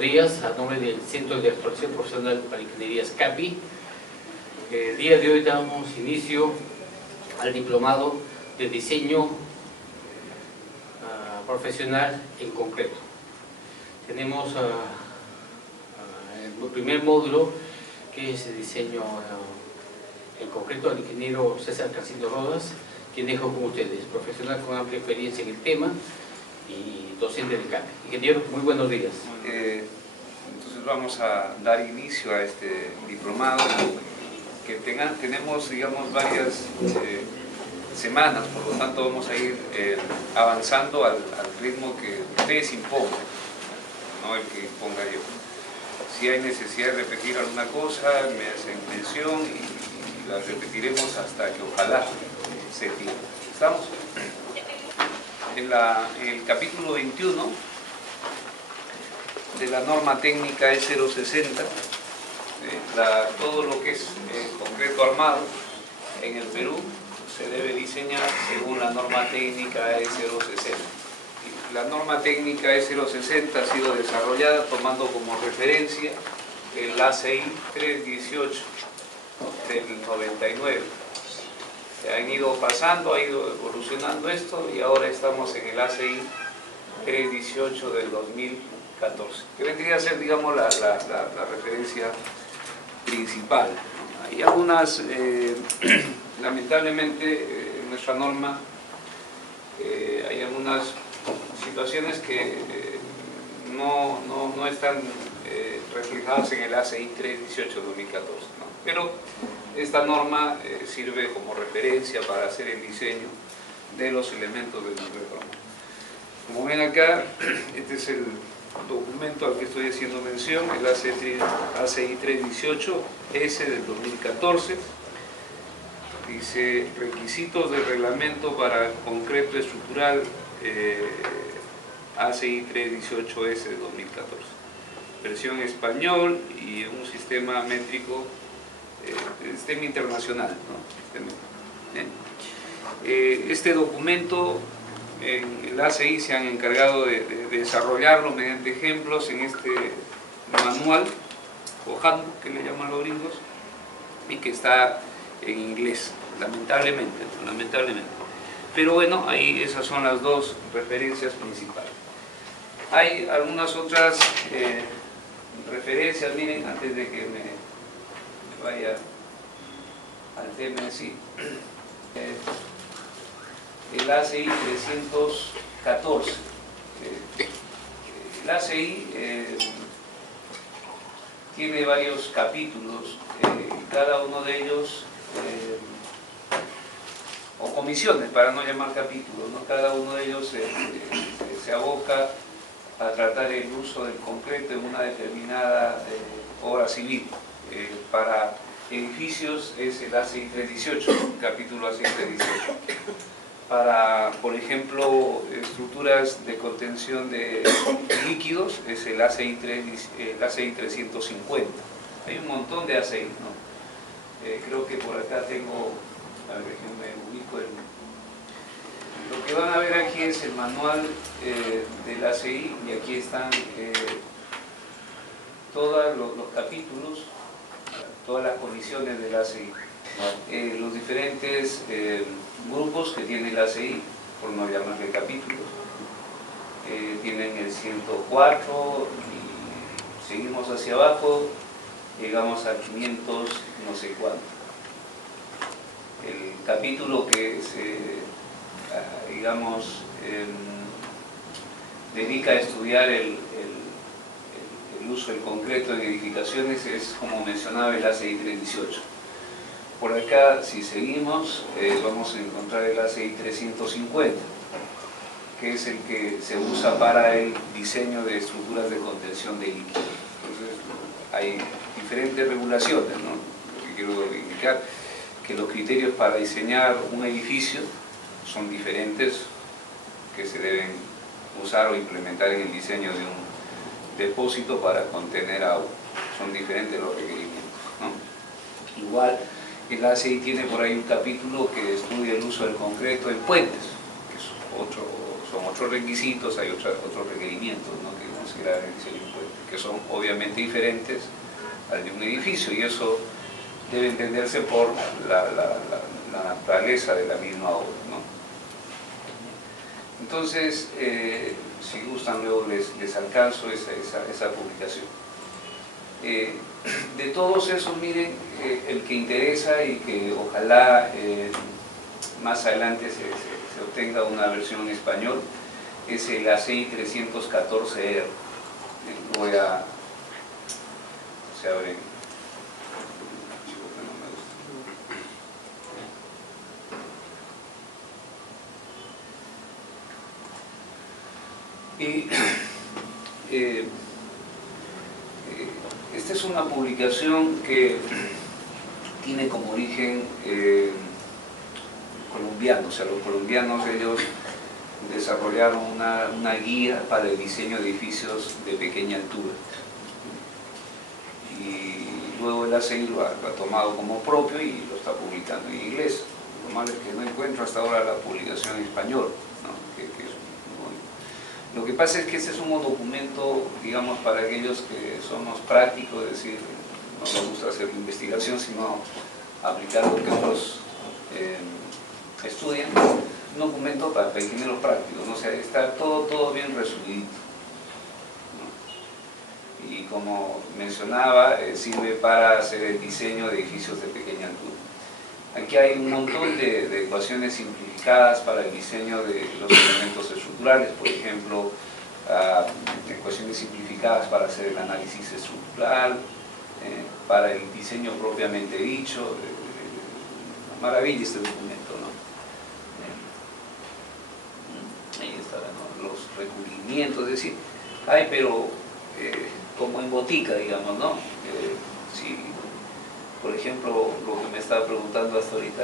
buenos días. A nombre del Centro de Actualización Profesional para Ingenierías CAPI, el día de hoy damos inicio al diplomado de diseño profesional en concreto. Tenemos el primer módulo, que es el diseño en concreto, al ingeniero César Casildo Rodas, quien dejo con ustedes, profesional con amplia experiencia en el tema y docente del CAPI. Ingeniero, muy buenos días. Entonces vamos a dar inicio a este diplomado que tenemos, digamos, varias semanas, por lo tanto vamos a ir avanzando al ritmo que ustedes impongan, no el que imponga yo. Si hay necesidad de repetir alguna cosa, me hacen mención y la repetiremos hasta que ojalá se entienda. ¿Estamos? En el capítulo 21 de la norma técnica E060, todo lo que es concreto armado en el Perú se debe diseñar según la norma técnica E060. La norma técnica E060 ha sido desarrollada tomando como referencia el ACI 318 del 99. Se han ido pasando, ha ido evolucionando esto y ahora estamos en el ACI 318 del 2014, que vendría a ser, digamos, la referencia principal. Hay algunas, lamentablemente, en nuestra norma hay algunas situaciones que no están reflejadas en el ACI 318-2014, ¿no? Pero esta norma sirve como referencia para hacer el diseño de los elementos del programa. Como ven acá, este es el documento al que estoy haciendo mención, el ACI 318-S del 2014. Dice requisitos de reglamento para concreto estructural ACI 318-S de 2014. Versión español y un sistema métrico, sistema internacional, ¿no? Este documento en el ACI se han encargado de desarrollarlo mediante ejemplos en este manual o handbook que le llaman los gringos y que está en inglés, lamentablemente. Pero bueno, ahí esas son las dos referencias principales. Hay algunas otras referencias, miren, antes de que me vaya al tema en sí. El ACI 314. El ACI tiene varios capítulos, cada uno de ellos, o comisiones, para no llamar capítulos, ¿no? Cada uno de ellos se aboca a tratar el uso del concreto en una determinada obra civil. Para edificios es el ACI 318, capítulo ACI 318. Para, por ejemplo, estructuras de contención de líquidos es el ACI 350. Hay un montón de ACI, ¿no? Creo que por acá tengo, a ver, me ubico lo que van a ver aquí es el manual del ACI y aquí están todos los capítulos, todas las comisiones del ACI, los diferentes grupos que tiene el ACI, por no llamarle capítulos, tienen el 104 y seguimos hacia abajo, llegamos a 500 no sé cuánto. El capítulo que se, digamos, dedica a estudiar el uso del concreto en edificaciones es, como mencionaba, el ACI 318. Por acá, si seguimos, vamos a encontrar el ACI 350, que es el que se usa para el diseño de estructuras de contención de líquidos. Entonces, hay diferentes regulaciones, ¿no? Lo que quiero indicar, que los criterios para diseñar un edificio son diferentes que se deben usar o implementar en el diseño de un depósito para contener agua. Son diferentes los requerimientos, ¿no? Igual, el ACI tiene por ahí un capítulo que estudia el uso del concreto en puentes, que son otros requisitos, hay otros requerimientos, ¿no?, que considerar en el diseño de un puente. que son obviamente diferentes al de un edificio, y eso debe entenderse por la naturaleza de la misma obra, ¿no? Entonces, si gustan, luego les alcanzo esa publicación. De todos esos, miren, el que interesa y que ojalá más adelante se obtenga una versión en español es el ACI 314R. Voy a... se abre... Y esta es una publicación que tiene como origen colombiano. O sea, los colombianos, ellos desarrollaron una guía para el diseño de edificios de pequeña altura. Y luego el ACI lo ha tomado como propio y lo está publicando en inglés. Lo malo es que no encuentro hasta ahora la publicación en español, ¿no? que es Lo que pasa es que este es un documento, digamos, para aquellos que somos prácticos, es decir, no nos gusta hacer investigación, sino aplicar lo que otros estudian. Un documento para ingenieros prácticos, ¿no? O sea, está todo bien resumido, ¿no? Y como mencionaba, sirve para hacer el diseño de edificios de pequeña altura. Aquí hay un montón de ecuaciones simplificadas para el diseño de los elementos estructurales, por ejemplo, ecuaciones simplificadas para hacer el análisis estructural, para el diseño propiamente dicho. Maravilla este documento, ¿no? Ahí están, ¿no?, los recubrimientos, es decir, hay, pero como en botica, digamos, ¿no? Si, por ejemplo, lo que me estaba preguntando hasta ahorita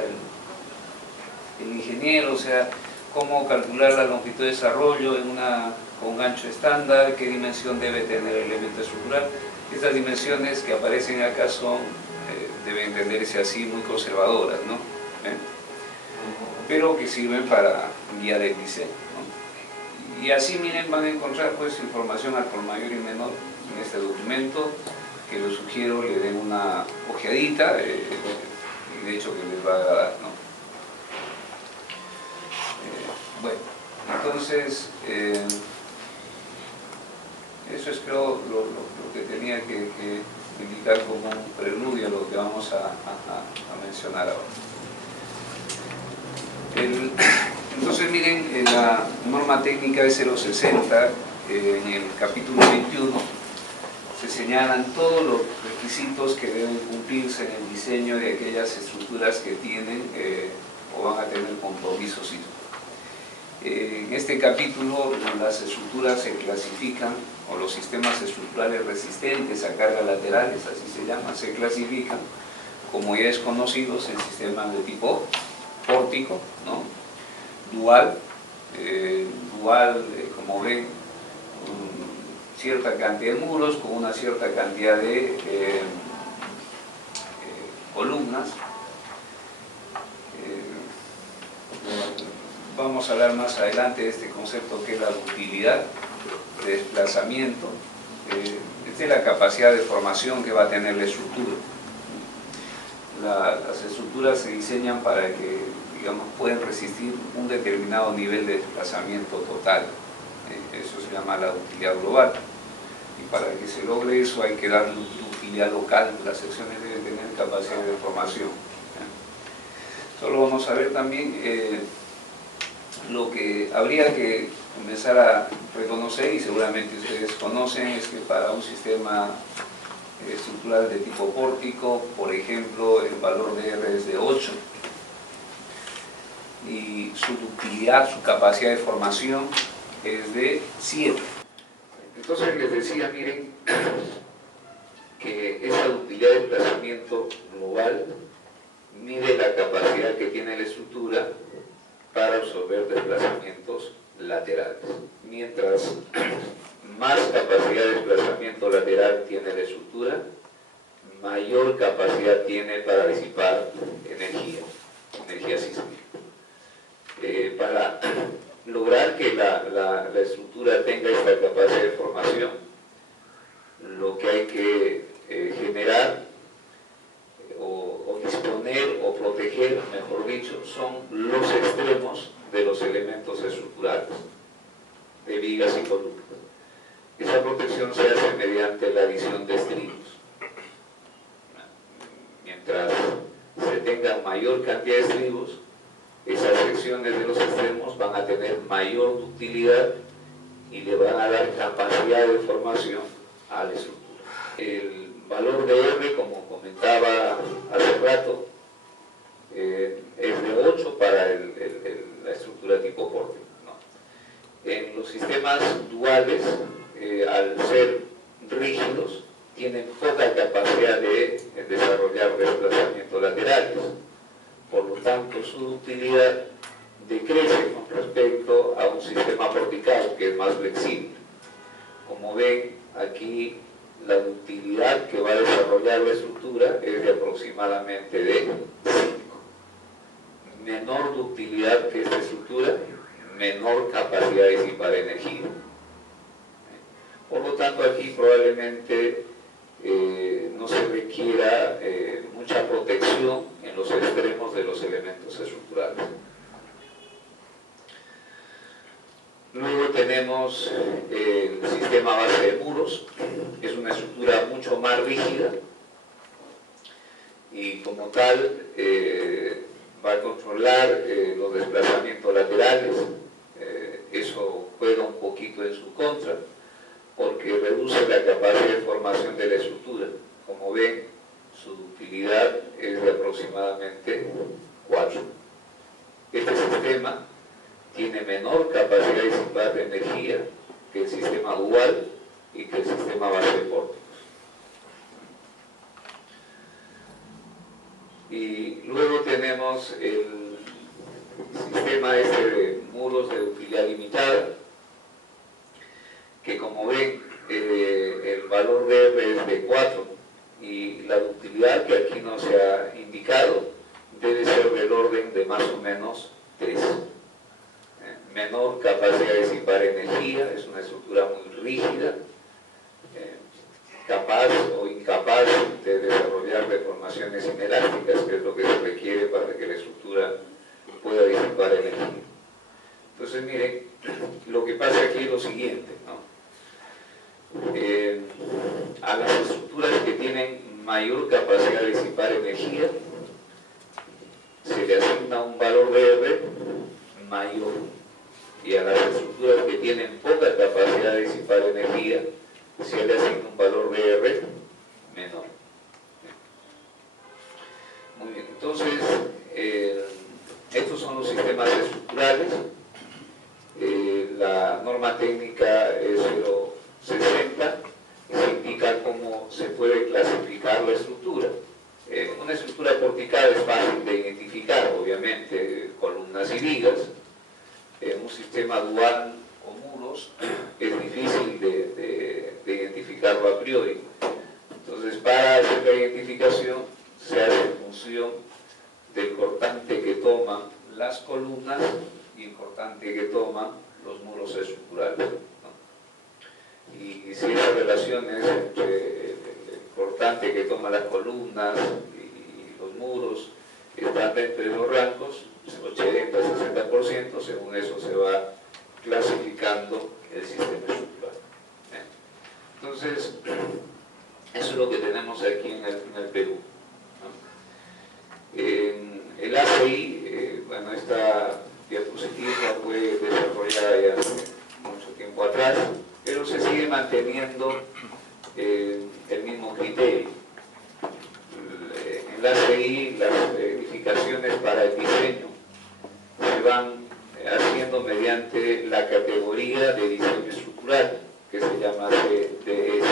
el ingeniero, o sea, cómo calcular la longitud de desarrollo con ancho estándar, qué dimensión debe tener el elemento estructural. Estas dimensiones que aparecen acá deben entenderse así, muy conservadoras, ¿no? Pero que sirven para guiar el diseño, ¿no? Y así, miren, van a encontrar pues información al por mayor y menor en este documento, que les sugiero le den una ojeadita, y de hecho que les va a agradar, ¿no? Bueno, entonces, eso es, creo, lo que tenía que indicar como un preludio a lo que vamos a mencionar ahora. Entonces, miren, en la norma técnica de 060, en el capítulo 21, se señalan todos los requisitos que deben cumplirse en el diseño de aquellas estructuras que tienen o van a tener compromisos sísmicos. En este capítulo, las estructuras se clasifican, o los sistemas estructurales resistentes a cargas laterales, así se llama, se clasifican, como ya es conocido, en sistemas de tipo pórtico, ¿no? Dual, como ven, cierta cantidad de muros con una cierta cantidad de columnas. Vamos a hablar más adelante de este concepto que es la ductilidad, de desplazamiento. Esta es la capacidad de formación que va a tener la estructura. Las estructuras se diseñan para que, digamos, pueden resistir un determinado nivel de desplazamiento total. Eso se llama la ductilidad global. Y para que se logre eso hay que darle ductilidad local. Las secciones deben tener capacidad de formación. Solo vamos a ver también lo que habría que comenzar a reconocer, y seguramente ustedes conocen, es que para un sistema estructural de tipo pórtico, por ejemplo, el valor de R es de 8, y su ductilidad, su capacidad de formación es de 7. Entonces les decía, miren, que esa ductilidad de desplazamiento global mide la capacidad que tiene la estructura para absorber desplazamientos laterales. Mientras más capacidad de desplazamiento lateral tiene la estructura, mayor capacidad tiene para disipar energía sísmica. Para lograr que la estructura tenga esta capacidad de formación, lo que hay que generar o disponer o proteger, mejor dicho, son los extremos de los elementos estructurales, de vigas y columnas. Esa protección se hace mediante la adición de estribos. Mientras se tenga mayor cantidad de estribos, esas secciones de los extremos van a tener mayor ductilidad y le van a dar capacidad de formación a la estructura. El valor de R, como comentaba hace rato, es de 8 para la estructura tipo pórtico, ¿no? En los sistemas duales, al ser rígidos, tienen poca capacidad de desarrollar desplazamientos laterales. Por lo tanto, su ductilidad decrece con respecto a un sistema porticado que es más flexible. Como ven, aquí la ductilidad que va a desarrollar la estructura es de aproximadamente de 5. Menor ductilidad que esta estructura, menor capacidad de disipar energía. Por lo tanto, aquí probablemente no se requiera mucha protección en los extremos de los elementos estructurales. Luego tenemos el sistema base de muros. Es una estructura mucho más rígida y como tal va a controlar los desplazamientos laterales. Eso juega un poquito en su contra porque reduce la capacidad de formación de la estructura. Como ven, su ductilidad es de aproximadamente 4. Este sistema tiene menor capacidad de disipar de energía que el sistema dual y que el sistema base de pórticos. Y luego tenemos el sistema de muros de utilidad limitada, que como ven, el valor de R es de 4 y la ductilidad que aquí no se ha indicado debe ser del orden de más o menos 3. Menor capacidad de disipar energía, es una estructura muy rígida, capaz o incapaz de desarrollar deformaciones inelásticas, que es lo que se requiere para que la estructura pueda disipar energía. Entonces miren, lo que pasa aquí es lo siguiente, ¿no? A las estructuras que tienen mayor capacidad de disipar energía se le asigna un valor de R mayor, y a las estructuras que tienen poca capacidad de disipar energía se le asigna un valor de R menor. Muy bien, entonces estos son los sistemas estructurales. La norma técnica es 060 y se indica cómo se puede clasificar la estructura. Una estructura porticada es fácil de identificar, obviamente, columnas y vigas. Un sistema dual o muros es difícil de identificarlo a priori. Entonces, para hacer la identificación se hace en función del cortante que toman las columnas y el cortante que toman los muros estructurales, ¿no? Y si esa relación es entre el cortante que toman las columnas y los muros están dentro de los rangos, 80-60%, según eso se va clasificando el sistema estructural. Entonces, eso es lo que tenemos aquí en el Perú, ¿no? El ACI, bueno, esta diapositiva fue desarrollada ya hace mucho tiempo atrás, pero se sigue manteniendo el mismo criterio. En la ACI, las edificaciones para el diseño se van haciendo mediante la categoría de diseño estructural, que se llama CDS.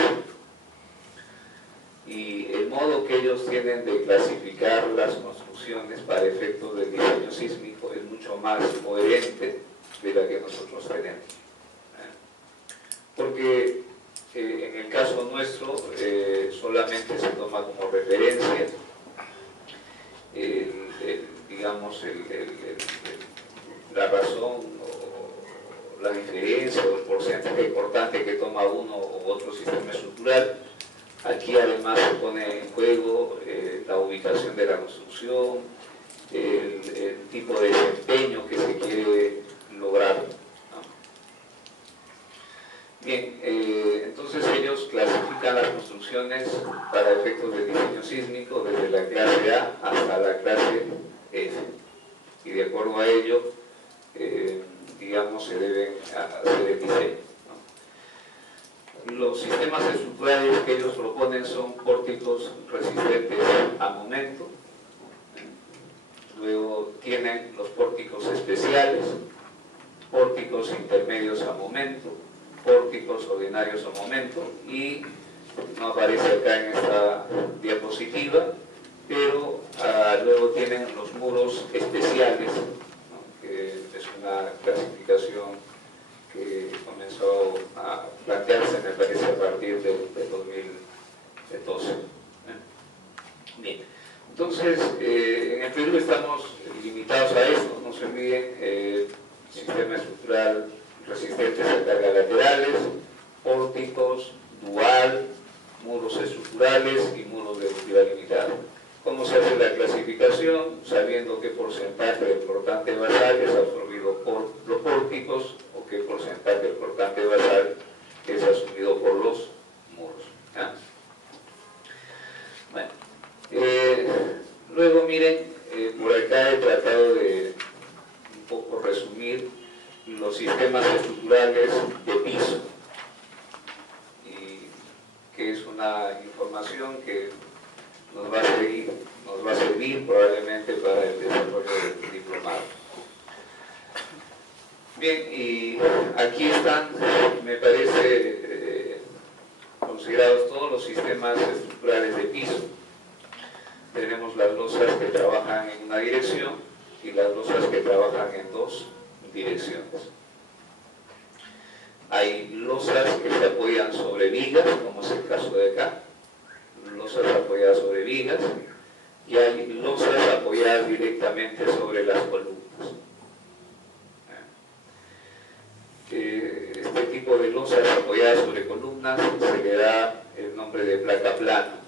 Y el modo que ellos tienen de clasificar las construcciones para efectos del diseño sísmico es mucho más coherente de la que nosotros tenemos. Porque en el caso nuestro solamente se toma como referencia digamos, la razón o la diferencia o el porcentaje importante que toma uno u otro sistema estructural. estructural. Aquí además se pone en juego la ubicación de la construcción, el tipo de desempeño que se quiere lograr, ¿no? Bien, entonces ellos clasifican las construcciones para efectos de diseño sísmico desde la clase A hasta la clase F, y de acuerdo a ello, digamos, se deben hacer el diseño, ¿no? Los sistemas estructurales que ellos proponen son pórticos resistentes a momento. Luego tienen los pórticos especiales, pórticos intermedios a momento, pórticos ordinarios a momento, y no aparece acá en esta diapositiva, pero luego tienen los muros especiales, ¿no? Que es una clasificación que comenzó a plantearse, me parece, a partir de 2012. Bien, entonces en el Perú estamos limitados a esto, no se olviden, sistema estructural resistentes a cargas laterales, pórticos, dual, muros estructurales y muros de ductilidad limitada. ¿Cómo se hace la clasificación? Sabiendo qué porcentaje del flotante basal es absorbido por los pórticos o qué porcentaje del flotante basal es asumido por los muros, ¿ya? Bueno, luego miren, por acá he tratado de un poco resumir los sistemas estructurales de piso, y que es una información que nos va a servir probablemente para el desarrollo del diplomado. Bien, y aquí están, me parece, considerados todos los sistemas estructurales de piso. Tenemos las losas que trabajan en una dirección y las losas que trabajan en dos direcciones. Hay losas que se apoyan sobre vigas, como es el caso de acá, losas apoyadas sobre vigas, y hay losas apoyadas directamente sobre las columnas. Este tipo de losas apoyadas sobre columnas se le da el nombre de placa plana.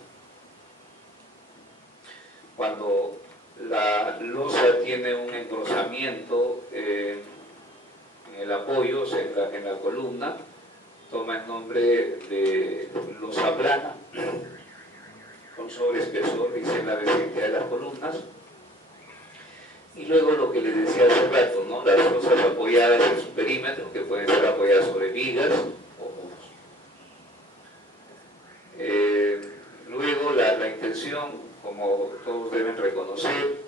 Cuando la losa tiene un engrosamiento en el apoyo, o sea, en la columna, toma el nombre de losa plana, con sobreespesor y en la vertiente de las columnas. Y luego lo que les decía hace rato, ¿no? Las losas apoyadas en su perímetro, que pueden ser apoyadas sobre vigas o muros. Luego la intención, como todos deben reconocer,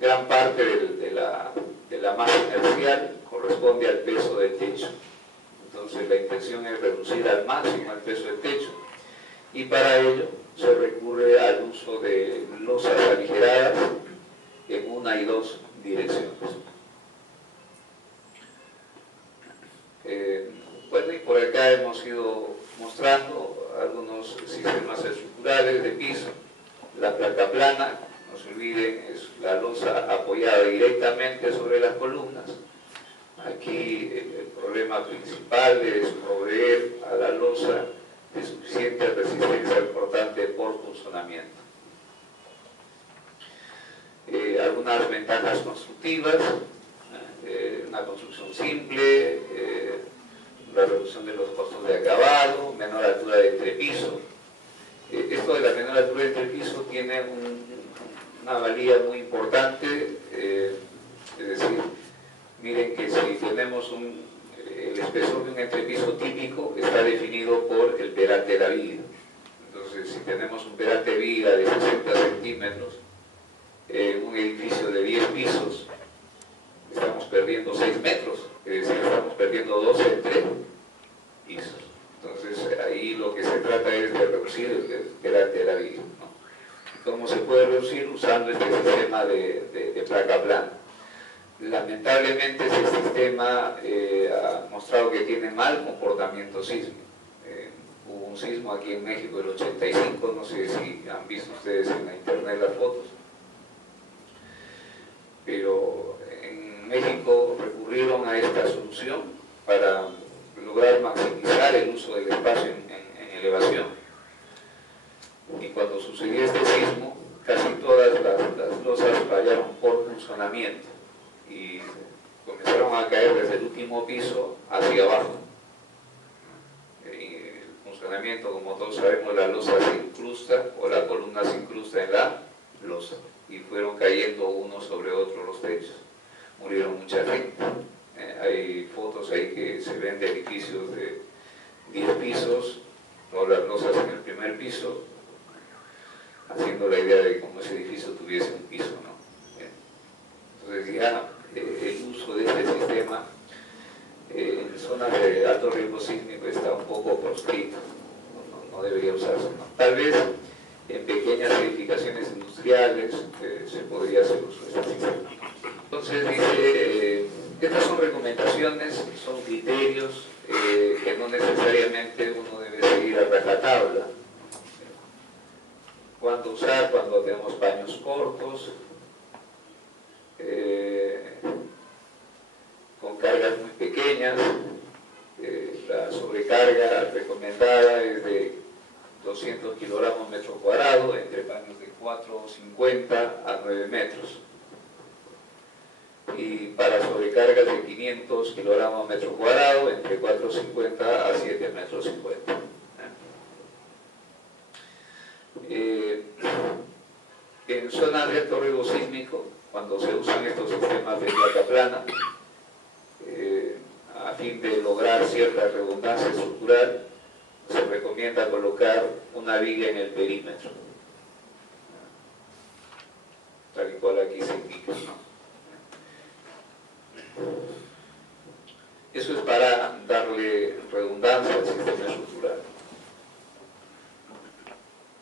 gran parte de la masa inercial corresponde al peso del techo. Entonces la intención es reducir al máximo el peso del techo, y para ello se recurre al uso de losas aligeradas en una y dos direcciones. Bueno, y por acá hemos ido mostrando algunos sistemas estructurales de piso. La placa plana, no se olviden, es la losa apoyada directamente sobre las columnas. Aquí el problema principal es proveer a la losa de suficiente resistencia al cortante por funcionamiento. Algunas ventajas constructivas, una construcción simple, la reducción de los costos de acabado, menor altura de entrepiso. Esto de la menor altura de entrepiso tiene una valía muy importante, es decir, miren que si tenemos el espesor de un entrepiso típico está definido por el perante de la viga. Entonces, si tenemos un perante de viga de 60 centímetros, un edificio de 10 pisos, estamos perdiendo 6 metros, es decir, estamos perdiendo 2 entre pisos. Entonces, ahí lo que se trata es de reducir el perante de la viga, ¿no? ¿Cómo se puede reducir? Usando este sistema de placa plana. Lamentablemente este sistema ha mostrado que tiene mal comportamiento sísmico. Hubo un sismo aquí en México del 85, no sé si han visto ustedes en la internet las fotos, pero en México recurrieron a esta solución para lograr maximizar el uso del espacio en elevación. Y cuando sucedió este sismo, casi todas las losas fallaron por funcionamiento y comenzaron a caer desde el último piso hacia abajo. Y el funcionamiento, como todos sabemos, la losa se incrusta o la columna se incrusta en la losa y fueron cayendo uno sobre otro los techos. Murieron mucha gente. Hay fotos ahí que se ven de edificios de 10 pisos, o las losas en el primer piso, haciendo la idea de que como ese edificio tuviese un piso, ¿no? Entonces ya el uso de este sistema en zonas de alto riesgo sísmico está un poco proscrito, no debería usarse, ¿no? Tal vez en pequeñas edificaciones industriales se podría hacer uso de este sistema. Entonces dice, estas son recomendaciones, son criterios que no necesariamente uno debe seguir a rajatabla. Cuándo usar, cuando tenemos baños cortos, con cargas muy pequeñas. La sobrecarga recomendada es de 200 kilogramos metro cuadrado, entre baños de 4,50 a 9 metros. Y para sobrecargas de 500 kilogramos metro cuadrado, entre 4,50 a 7 metros 50. En zonas de alto riesgo sísmico, cuando se usan estos sistemas de placa plana, a fin de lograr cierta redundancia estructural, se recomienda colocar una viga en el perímetro, tal y cual aquí se indica, ¿no? Eso es para darle redundancia al sistema estructural.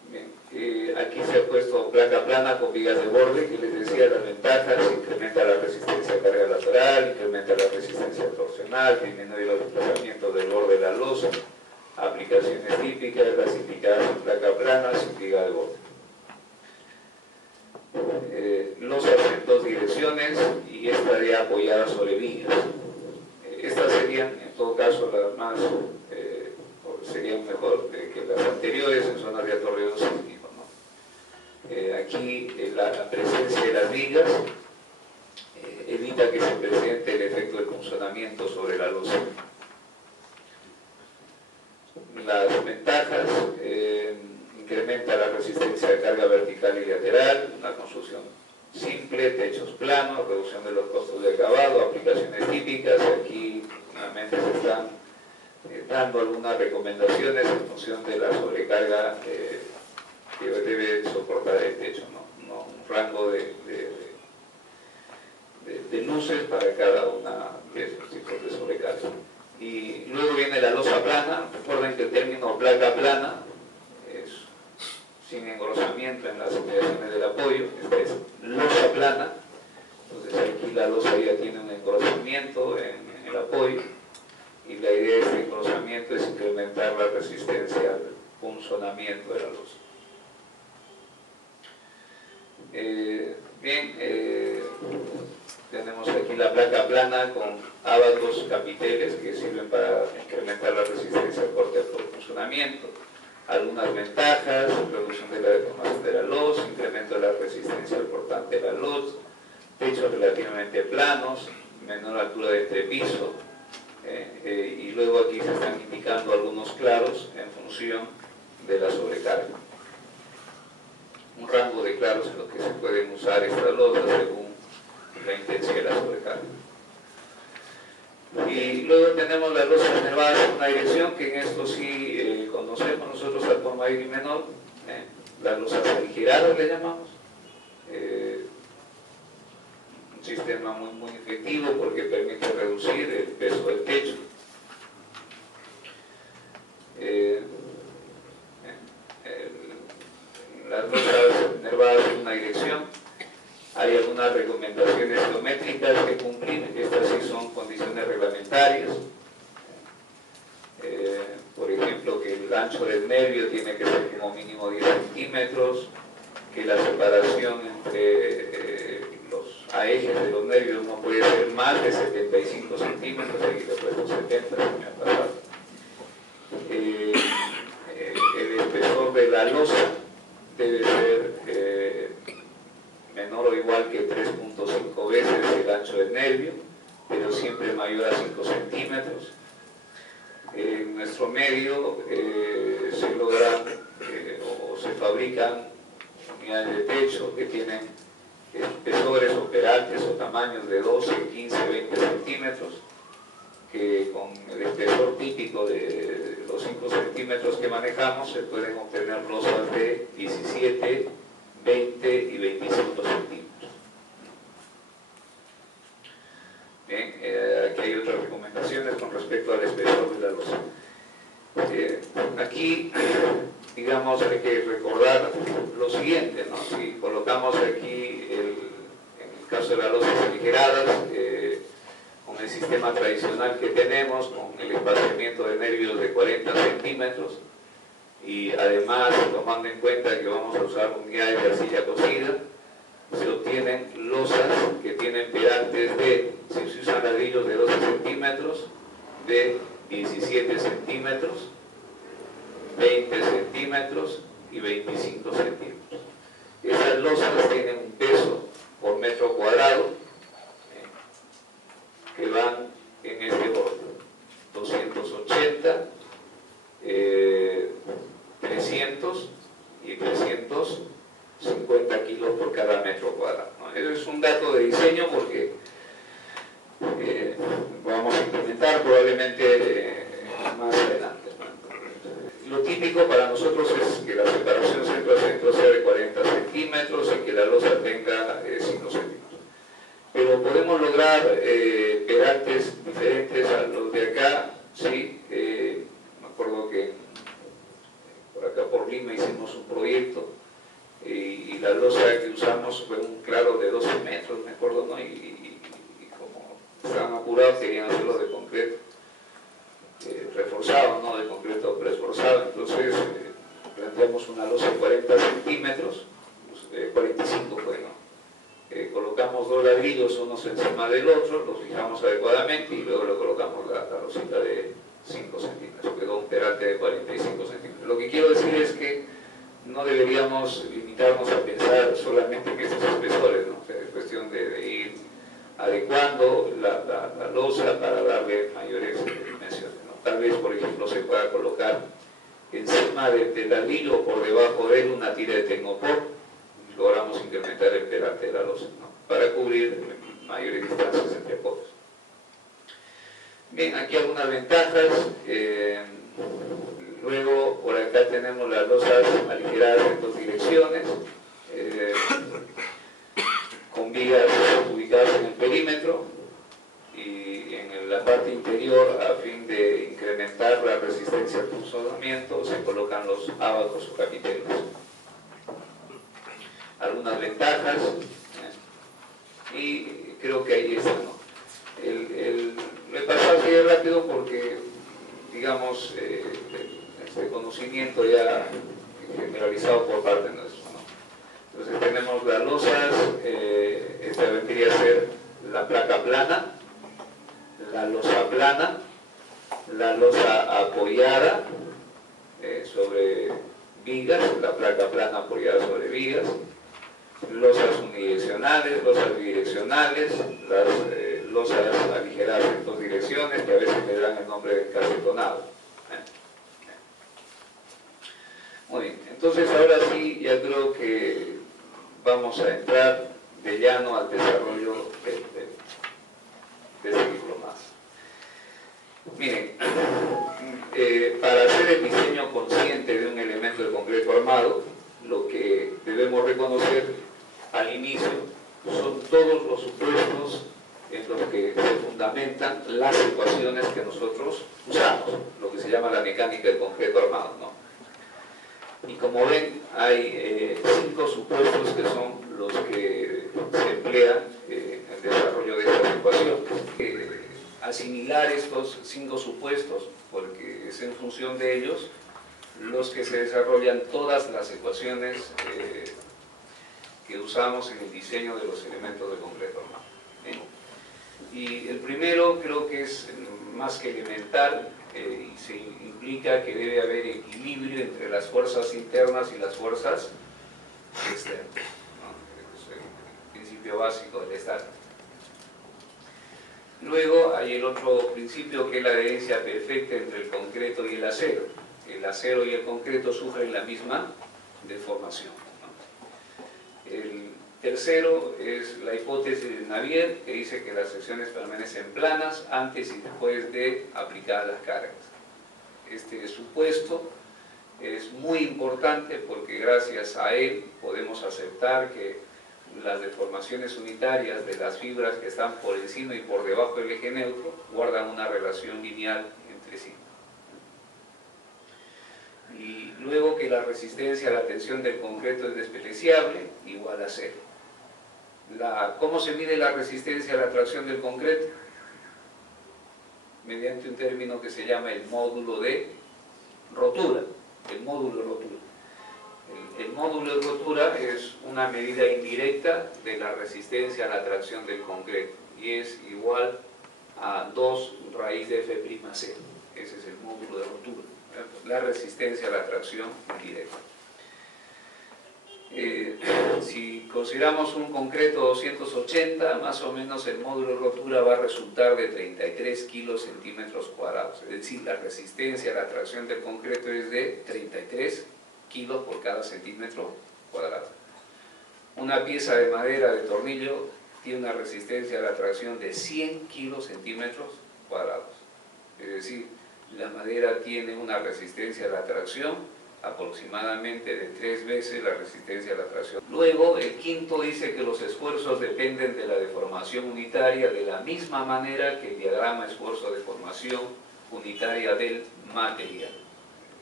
Bien, aquí se ha puesto placa plana con vigas de borde, que les decía las ventajas: incrementa la resistencia a carga lateral, incrementa la resistencia torsional, disminuye los desplazamientos del borde de la losa. Aplicaciones típicas, las indicadas en placa plana sin viga de borde. Losas en dos direcciones y estaría apoyada sobre vigas. Estas serían en todo caso las más, serían mejor que las anteriores en zonas de alto riesgo sísmico, ¿no? Aquí la presencia de las vigas evita que se presente el efecto de funcionamiento sobre la losa. Las ventajas: incrementa la resistencia de carga vertical y lateral, una construcción simple, techos planos, reducción de los costos de acabado, aplicaciones típicas. Aquí nuevamente se están dando algunas recomendaciones en función de la sobrecarga que debe soportar el techo, ¿no? Un rango de luces para cada una de esos tipos de sobrecarga. Y luego viene la losa plana. Recuerden que el término placa plana es sin engrosamiento en las inmediaciones del apoyo. Esta es losa plana. Entonces aquí la losa ya tiene un engrosamiento en el apoyo y la idea de este engrosamiento es incrementar la resistencia al funcionamiento de la losa. Tenemos aquí la placa plana con ábatos capiteles que sirven para incrementar la resistencia al corte por funcionamiento. Algunas ventajas: reducción de la deformación de la losa, incremento de la resistencia al portante de la losa, techos relativamente planos, menor altura de entrepiso, y luego aquí se están indicando algunos claros en función de la sobrecarga. Un rango de claros en los que se pueden usar estas losas según la intensidad de la sobrecarga. Y luego tenemos las losas nervadas en una dirección, que en esto sí conocemos nosotros al por mayor y menor. Las losas aligeradas le llamamos. Un sistema muy efectivo porque permite reducir el peso del techo. Las losas nervadas en una dirección, hay algunas recomendaciones geométricas que cumplir. Estas sí son condiciones reglamentarias. Por ejemplo, que el ancho del nervio tiene que ser como mínimo 10 centímetros, que la separación entre los ejes de los nervios no puede ser más de 75 centímetros, aquí le he puesto 70, se me ha pasado. la losa debe ser menor o igual que 3.5 veces el ancho del nervio, pero siempre mayor a 5 centímetros. En nuestro medio se logran o se fabrican unidades de techo que tienen espesores operantes o tamaños de 12, 15, 20 centímetros, que con el espesor típico de los 5 centímetros que manejamos se pueden obtener losas de 17, 20 y 25 centímetros. Bien, aquí hay otras recomendaciones con respecto al espesor de la losa. Aquí, digamos, hay que recordar lo siguiente, ¿no? Si colocamos aquí, en el caso de las losas aligeradas, con el sistema tradicional que tenemos, con el espaciamiento de nervios de 40 centímetros, y además tomando en cuenta que vamos a usar unidades de arcilla cocida, se obtienen losas que tienen perantes de, si se usan ladrillos de 12 centímetros, de 17 centímetros, 20 centímetros y 25 centímetros. Esas losas tienen un peso por metro cuadrado que van en este orden: 280, 300 y 350 kilos por cada metro cuadrado, ¿no? Eso es un dato de diseño porque vamos a implementar probablemente más adelante, ¿no? Lo típico para nosotros es que la separación centro a centro sea de 40 centímetros y que la losa tenga 5 centímetros. Pero podemos lograr perantes diferentes a los de acá, sí. Me acuerdo que por acá por Lima hicimos un proyecto y la losa que usamos fue un claro de 12 metros, me acuerdo, ¿no? Y como estaban apurados querían hacerlo de concreto reforzado, no de concreto preesforzado. Entonces planteamos una losa de 40 centímetros, 45 fue, ¿no? Colocamos 2 ladrillos unos encima del otro, los fijamos adecuadamente y luego le colocamos la losita de 5 centímetros, quedó un perante de 45 centímetros. Lo que quiero decir es que no deberíamos limitarnos a pensar solamente en estos espesores, ¿no? O sea, es cuestión de ir adecuando la losa para darle mayores dimensiones, ¿no? Tal vez, por ejemplo, se pueda colocar encima del ladrillo o por debajo de él una tira de tecnopor y logramos incrementar el perante de la losa, ¿no? Para cubrir mayores distancias entre poros. Bien, aquí algunas ventajas. Luego, por acá tenemos las losas aligeradas en 2 direcciones, con vigas ubicadas en el perímetro y en la parte interior, a fin de incrementar la resistencia al funcionamiento, se colocan los ábacos o capiteles. Algunas ventajas, y creo que ahí está, ¿no? Me pasó así de rápido porque, digamos, este conocimiento ya generalizado por parte nuestra, ¿no? Entonces tenemos las losas, esta vendría a ser la placa plana, la losa apoyada sobre vigas, la placa plana apoyada sobre vigas, losas unidireccionales, losas bidireccionales, las losas aligeradas en 2 direcciones, que a veces le dan el nombre de encasetonado. Muy bien, entonces ahora sí ya creo que vamos a entrar de llano al desarrollo de este diplomado. Miren, para hacer el diseño consciente de un elemento de concreto armado, lo que debemos reconocer al inicio son todos los supuestos en los que se fundamentan las ecuaciones que nosotros usamos, lo que se llama la mecánica del concreto armado, ¿no? Y como ven, hay 5 supuestos que son los que se emplean en el desarrollo de estas ecuaciones. Asimilar estos 5 supuestos, porque es en función de ellos los que se desarrollan todas las ecuaciones que usamos en el diseño de los elementos de concreto armado. Y el primero creo que es más que elemental, y se implica que debe haber equilibrio entre las fuerzas internas y las fuerzas externas, ¿no? Es el principio básico del Estado. Luego hay el otro principio que es la adherencia perfecta entre el concreto y el acero. El acero y el concreto sufren la misma deformación, ¿no? El tercero es la hipótesis de Navier, que dice que las secciones permanecen planas antes y después de aplicar las cargas. Este supuesto es muy importante porque gracias a él podemos aceptar que las deformaciones unitarias de las fibras que están por encima y por debajo del eje neutro guardan una relación lineal entre sí. Y luego que la resistencia a la tensión del concreto es despreciable, igual a cero. ¿Cómo se mide la resistencia a la tracción del concreto? Mediante un término que se llama el módulo de rotura. El módulo de rotura. El módulo de rotura es una medida indirecta de la resistencia a la tracción del concreto y es igual a 2 raíz de F'0. Ese es el módulo de rotura, la resistencia a la tracción indirecta. Si consideramos un concreto 280, más o menos el módulo de rotura va a resultar de 33 kilocentímetros cuadrados, es decir, la resistencia a la tracción del concreto es de 33 kilos por cada centímetro cuadrado. Una pieza de madera de tornillo tiene una resistencia a la tracción de 100 kilocentímetros cuadrados. Es decir, la madera tiene una resistencia a la tracción aproximadamente de 3 veces la resistencia a la tracción. Luego, el quinto dice que los esfuerzos dependen de la deformación unitaria de la misma manera que el diagrama esfuerzo-deformación unitaria del material.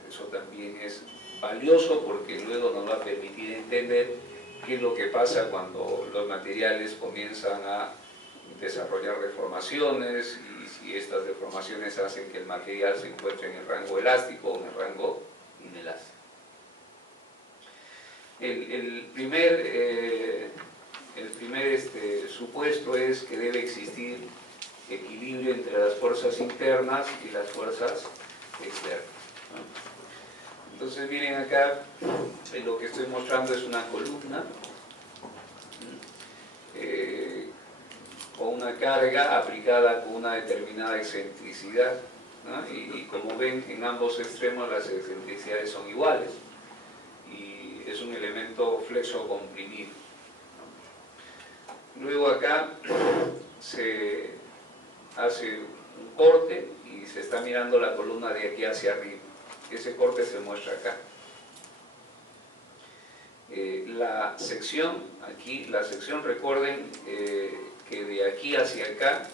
Eso también es valioso porque luego nos va a permitir entender qué es lo que pasa cuando los materiales comienzan a desarrollar deformaciones y si estas deformaciones hacen que el material se encuentre en el rango elástico o en el rango inelástico. El primer supuesto es que debe existir equilibrio entre las fuerzas internas y las fuerzas externas, ¿no? Entonces miren acá, lo que estoy mostrando es una columna con una carga aplicada con una determinada excentricidad, ¿no? Y como ven, en ambos extremos las excentricidades son iguales y es un elemento flexo comprimido, ¿no? Luego acá se hace un corte y se está mirando la columna de aquí hacia arriba. Ese corte se muestra acá. La sección, aquí, recuerden que de aquí hacia acá,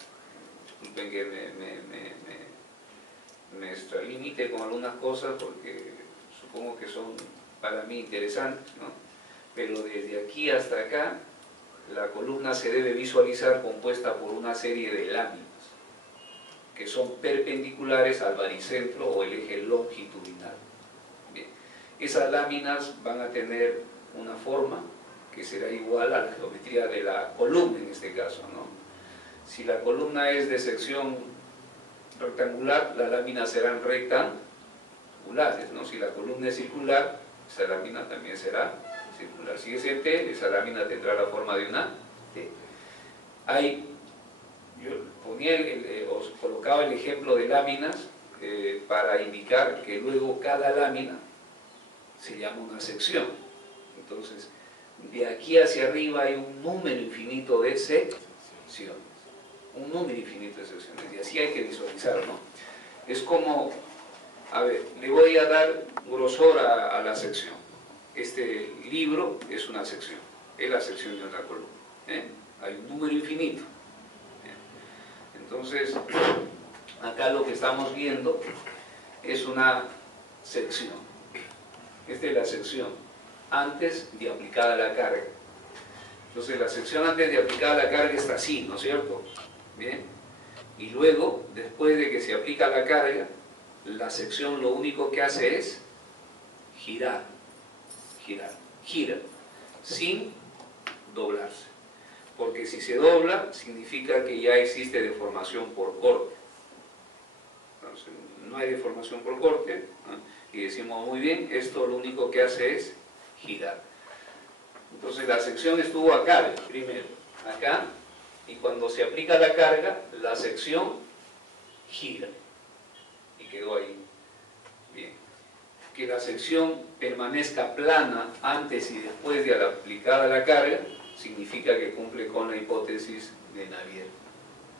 disculpen que me extralimite con algunas cosas porque supongo que son para mí interesantes, ¿no? Pero desde aquí hasta acá, la columna se debe visualizar compuesta por una serie de láminas que son perpendiculares al baricentro o el eje longitudinal. Bien. Esas láminas van a tener una forma que será igual a la geometría de la columna en este caso, ¿no? Si la columna es de sección rectangular, las láminas serán rectangulares, ¿no? Si la columna es circular, esa lámina también será circular. Si es en T, esa lámina tendrá la forma de una T. Yo os colocaba el ejemplo de láminas para indicar que luego cada lámina se llama una sección. Entonces, de aquí hacia arriba hay un número infinito de secciones. Un número infinito de secciones. Y así hay que visualizarlo, ¿no? Es como, a ver, le voy a dar grosor a la sección. Este libro es una sección. Es la sección de una columna, ¿eh? Hay un número infinito. Entonces, acá lo que estamos viendo es una sección. Esta es la sección antes de aplicada la carga. Entonces, la sección antes de aplicada la carga está así, ¿no es cierto? Bien. Y luego, después de que se aplica la carga, la sección lo único que hace es girar, gira, sin doblarse. Porque si se dobla, significa que ya existe deformación por corte. Entonces, no hay deformación por corte, ¿no? Y decimos, muy bien, esto lo único que hace es girar. Entonces la sección estuvo acá primero, acá, y cuando se aplica la carga, la sección gira, y quedó ahí. Bien. Que la sección permanezca plana antes y después de aplicada la carga, significa que cumple con la hipótesis de Navier,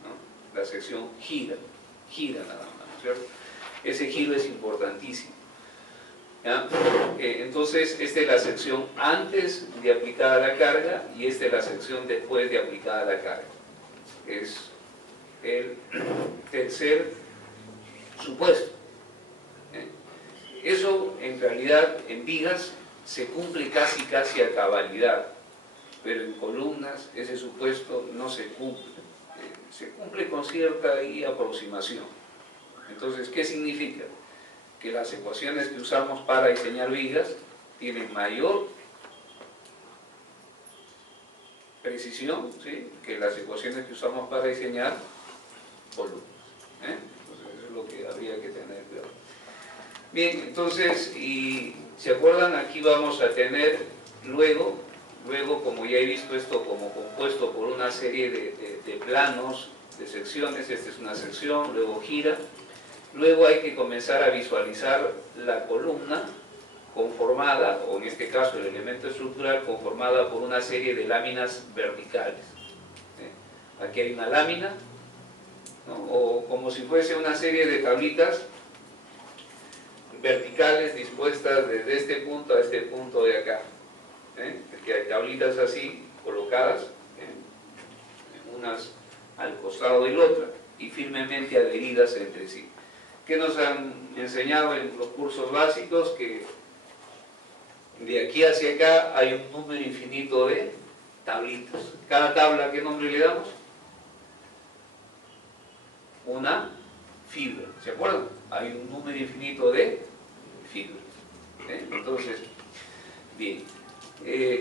¿no? La sección gira nada más, ¿no es cierto? Ese giro es importantísimo. ¿Ya? Entonces, esta es la sección antes de aplicada la carga y esta es la sección después de aplicada la carga. Es el tercer supuesto. Eso, en realidad, en vigas se cumple casi a cabalidad, pero en columnas ese supuesto no se cumple. Se cumple con cierta aproximación. Entonces, ¿qué significa? Que las ecuaciones que usamos para diseñar vigas tienen mayor precisión, ¿sí?, que las ecuaciones que usamos para diseñar columnas. Entonces, eso es lo que habría que tener cuidado. Bien, entonces, y ¿se acuerdan? Aquí vamos a tener luego, como ya he visto esto como compuesto por una serie de planos, de secciones. Esta es una sección, luego gira. Luego hay que comenzar a visualizar la columna conformada, o en este caso el elemento estructural, conformada por una serie de láminas verticales. Aquí hay una lámina, ¿no?, o como si fuese una serie de tablitas verticales dispuestas desde este punto a este punto de acá. Aquí hay tablitas así, colocadas, unas al costado de la otra, y firmemente adheridas entre sí. ¿Qué nos han enseñado en los cursos básicos? Que de aquí hacia acá hay un número infinito de tablitas. Cada tabla, ¿qué nombre le damos? Una fibra. ¿Se acuerdan? Hay un número infinito de fibras. Entonces, bien,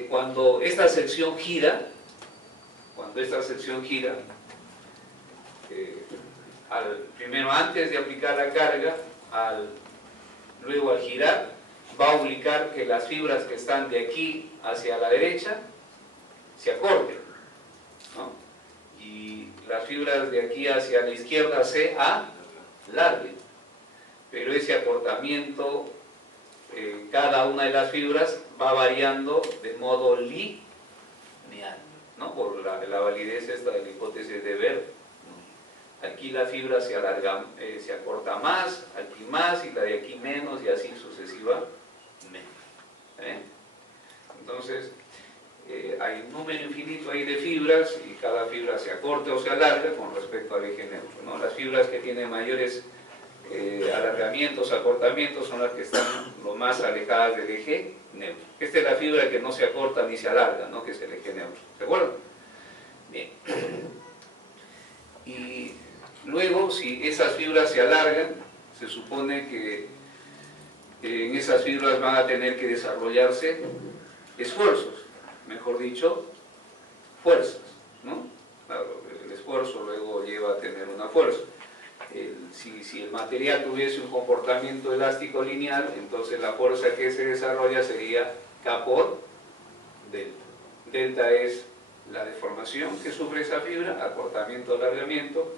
cuando esta sección gira, primero antes de aplicar la carga, luego al girar, va a obligar que las fibras que están de aquí hacia la derecha se acorten, ¿no?, y las fibras de aquí hacia la izquierda se alarguen. Pero ese acortamiento, cada una de las fibras va variando de modo lineal, ¿no?, por la validez esta de la hipótesis de Ver. Aquí la fibra se alarga, se acorta más, aquí más, y la de aquí menos, y así sucesivamente. Entonces, hay un número infinito ahí de fibras, y cada fibra se acorta o se alarga con respecto al eje neutro, ¿no? Las fibras que tienen mayores alargamientos, acortamientos, son las que están lo más alejadas del eje neutro. Esta es la fibra que no se acorta ni se alarga, ¿no?, que es el eje neutro. ¿De acuerdo? Bien. Y luego, si esas fibras se alargan, se supone que en esas fibras van a tener que desarrollarse esfuerzos, mejor dicho, fuerzas, ¿no? Claro, el esfuerzo luego lleva a tener una fuerza. Si el material tuviese un comportamiento elástico lineal, entonces la fuerza que se desarrolla sería K por delta. Delta es la deformación que sufre esa fibra, acortamiento, alargamiento,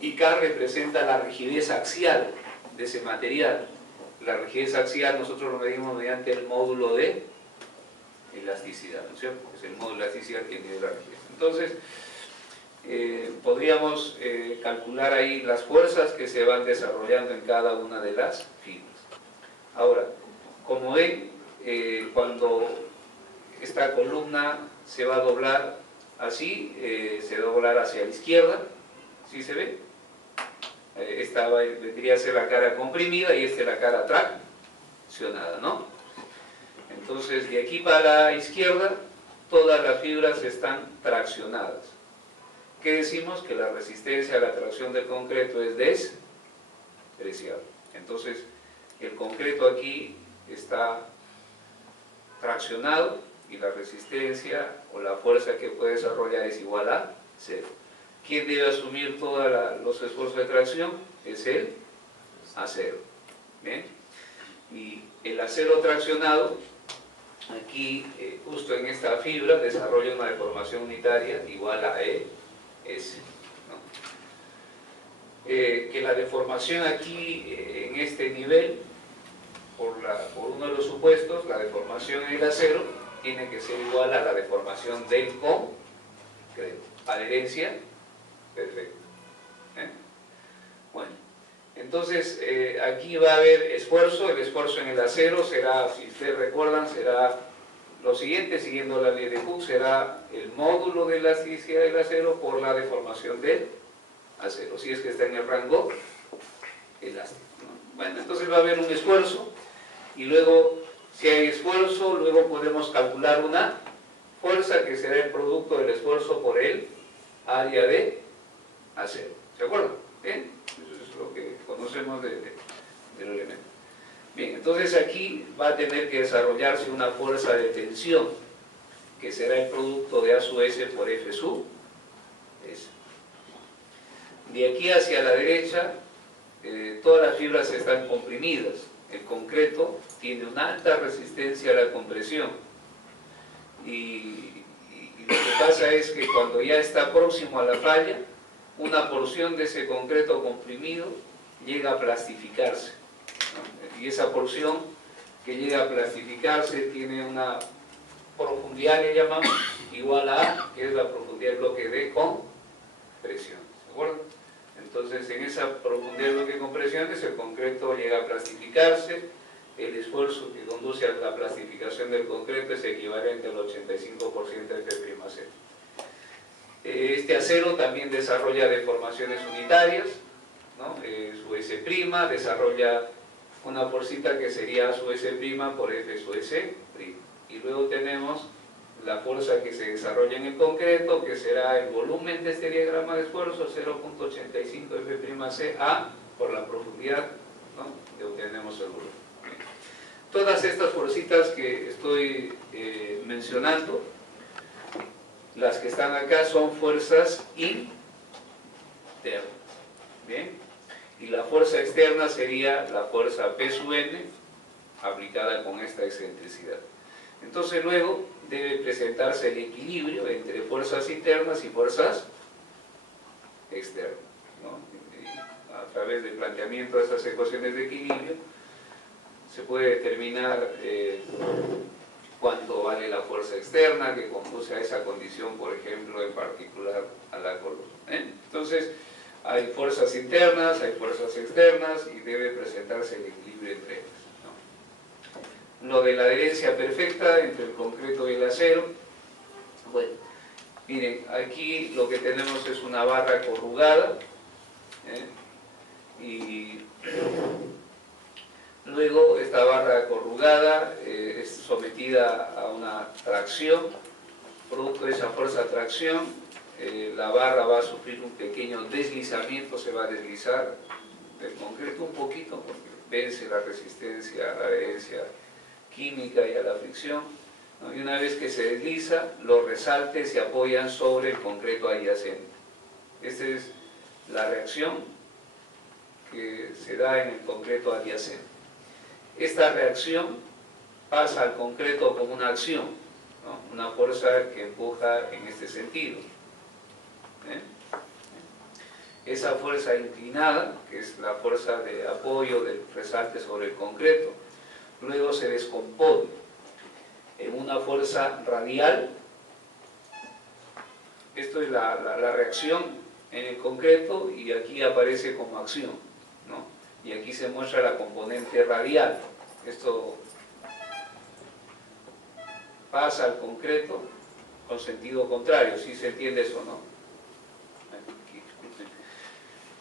y K representa la rigidez axial de ese material. La rigidez axial nosotros lo medimos mediante el módulo de elasticidad, ¿no es cierto? Es el módulo de elasticidad que mide la rigidez. Entonces, podríamos calcular ahí las fuerzas que se van desarrollando en cada una de las fibras. Ahora, como ven, cuando esta columna se va a doblar así, se va a doblar hacia la izquierda, ¿sí se ve? Esta vendría a ser la cara comprimida y esta es la cara traccionada, ¿no? Entonces, de aquí para la izquierda, todas las fibras están traccionadas. ¿Qué decimos? Que la resistencia a la tracción del concreto es despreciable. Entonces, el concreto aquí está traccionado y la resistencia o la fuerza que puede desarrollar es igual a 0. ¿Quién debe asumir todos los esfuerzos de tracción? Es el acero. ¿Bien? Y el acero traccionado, aquí justo en esta fibra, desarrolla una deformación unitaria igual a ES. ¿No? Que la deformación aquí, en este nivel, por uno de los supuestos, la deformación en el acero tiene que ser igual a la deformación del concreto. Adherencia, perfecto. Bueno, entonces aquí va a haber esfuerzo. El esfuerzo en el acero será, si ustedes recuerdan, será lo siguiente, siguiendo la ley de Hooke, será el módulo de elasticidad del acero por la deformación del acero, si es que está en el rango elástico, ¿no? Bueno, entonces va a haber un esfuerzo, y luego, si hay esfuerzo, luego podemos calcular una fuerza que será el producto del esfuerzo por el área de acero. ¿Se acuerdan? ¿Bien? Eso es lo que conocemos del elemento. Bien, entonces aquí va a tener que desarrollarse una fuerza de tensión, que será el producto de A sub S por F sub S. De aquí hacia la derecha, todas las fibras están comprimidas. El concreto tiene una alta resistencia a la compresión. Y lo que pasa es que cuando ya está próximo a la falla, una porción de ese concreto comprimido llega a plastificarse, ¿no? Y esa porción que llega a plastificarse tiene una profundidad, le llamamos, igual a A, que es la profundidad del bloque de compresión. ¿De acuerdo? Entonces, en esa profundidad del bloque de compresiones, el concreto llega a plastificarse. El esfuerzo que conduce a la plastificación del concreto es equivalente al 85% de F'. Este acero también desarrolla deformaciones unitarias, ¿no? Su S', desarrolla una forcita que sería su S' por F su S'. Y luego tenemos la fuerza que se desarrolla en el concreto, que será el volumen de este diagrama de esfuerzo, 0.85 F', A, por la profundidad, ¿no? Que obtenemos el volumen. Todas estas fuercitas que estoy mencionando, las que están acá, son fuerzas internas. ¿Bien? Y la fuerza externa sería la fuerza P sub n aplicada con esta excentricidad. Entonces luego debe presentarse el equilibrio entre fuerzas internas y fuerzas externas, ¿no? Y a través del planteamiento de estas ecuaciones de equilibrio se puede determinar cuánto vale la fuerza externa que conduce a esa condición, por ejemplo, en particular a la columna. Entonces, hay fuerzas internas, hay fuerzas externas y debe presentarse el equilibrio entre ellas, ¿no? Lo de la adherencia perfecta entre el concreto y el acero. Bueno, miren, aquí lo que tenemos es una barra corrugada, y luego esta barra corrugada es sometida a una tracción. Producto de esa fuerza de tracción, la barra va a sufrir un pequeño deslizamiento, se va a deslizar del concreto un poquito porque vence la resistencia a la adherencia química y a la fricción, ¿no? Y una vez que se desliza, los resaltes se apoyan sobre el concreto adyacente. Esta es la reacción que se da en el concreto adyacente. Esta reacción pasa al concreto como una acción, ¿no? Una fuerza que empuja en este sentido. Esa fuerza inclinada, que es la fuerza de apoyo del resalte sobre el concreto, luego se descompone en una fuerza radial. Esto es la reacción en el concreto y aquí aparece como acción, ¿no? Y aquí se muestra la componente radial. Esto pasa al concreto con sentido contrario, ¿sí se entiende eso, no? Aquí,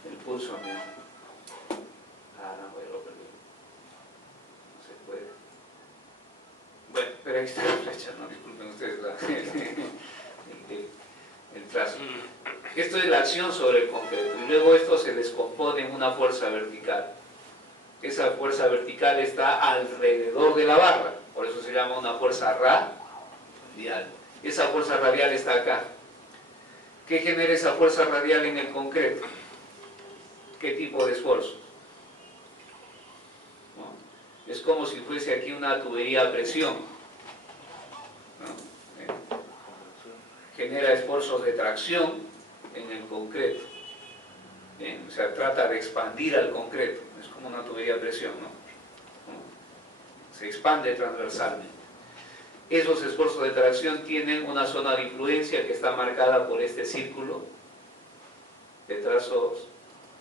el pulso mío. No, lo perdí. No se puede. Bueno, pero ahí está la flecha, no disculpen ustedes el trazo. Esto es la acción sobre el concreto y luego esto se descompone en una fuerza vertical. Esa fuerza vertical está alrededor de la barra, por eso se llama una fuerza radial. Esa fuerza radial está acá. ¿Qué genera esa fuerza radial en el concreto? ¿Qué tipo de esfuerzos? Es como si fuese aquí una tubería a presión, ¿no? Genera esfuerzos de tracción en el concreto. O sea, trata de expandir al concreto. Es como una tubería a presión, ¿no? Se expande transversalmente. Esos esfuerzos de tracción tienen una zona de influencia que está marcada por este círculo de trazos,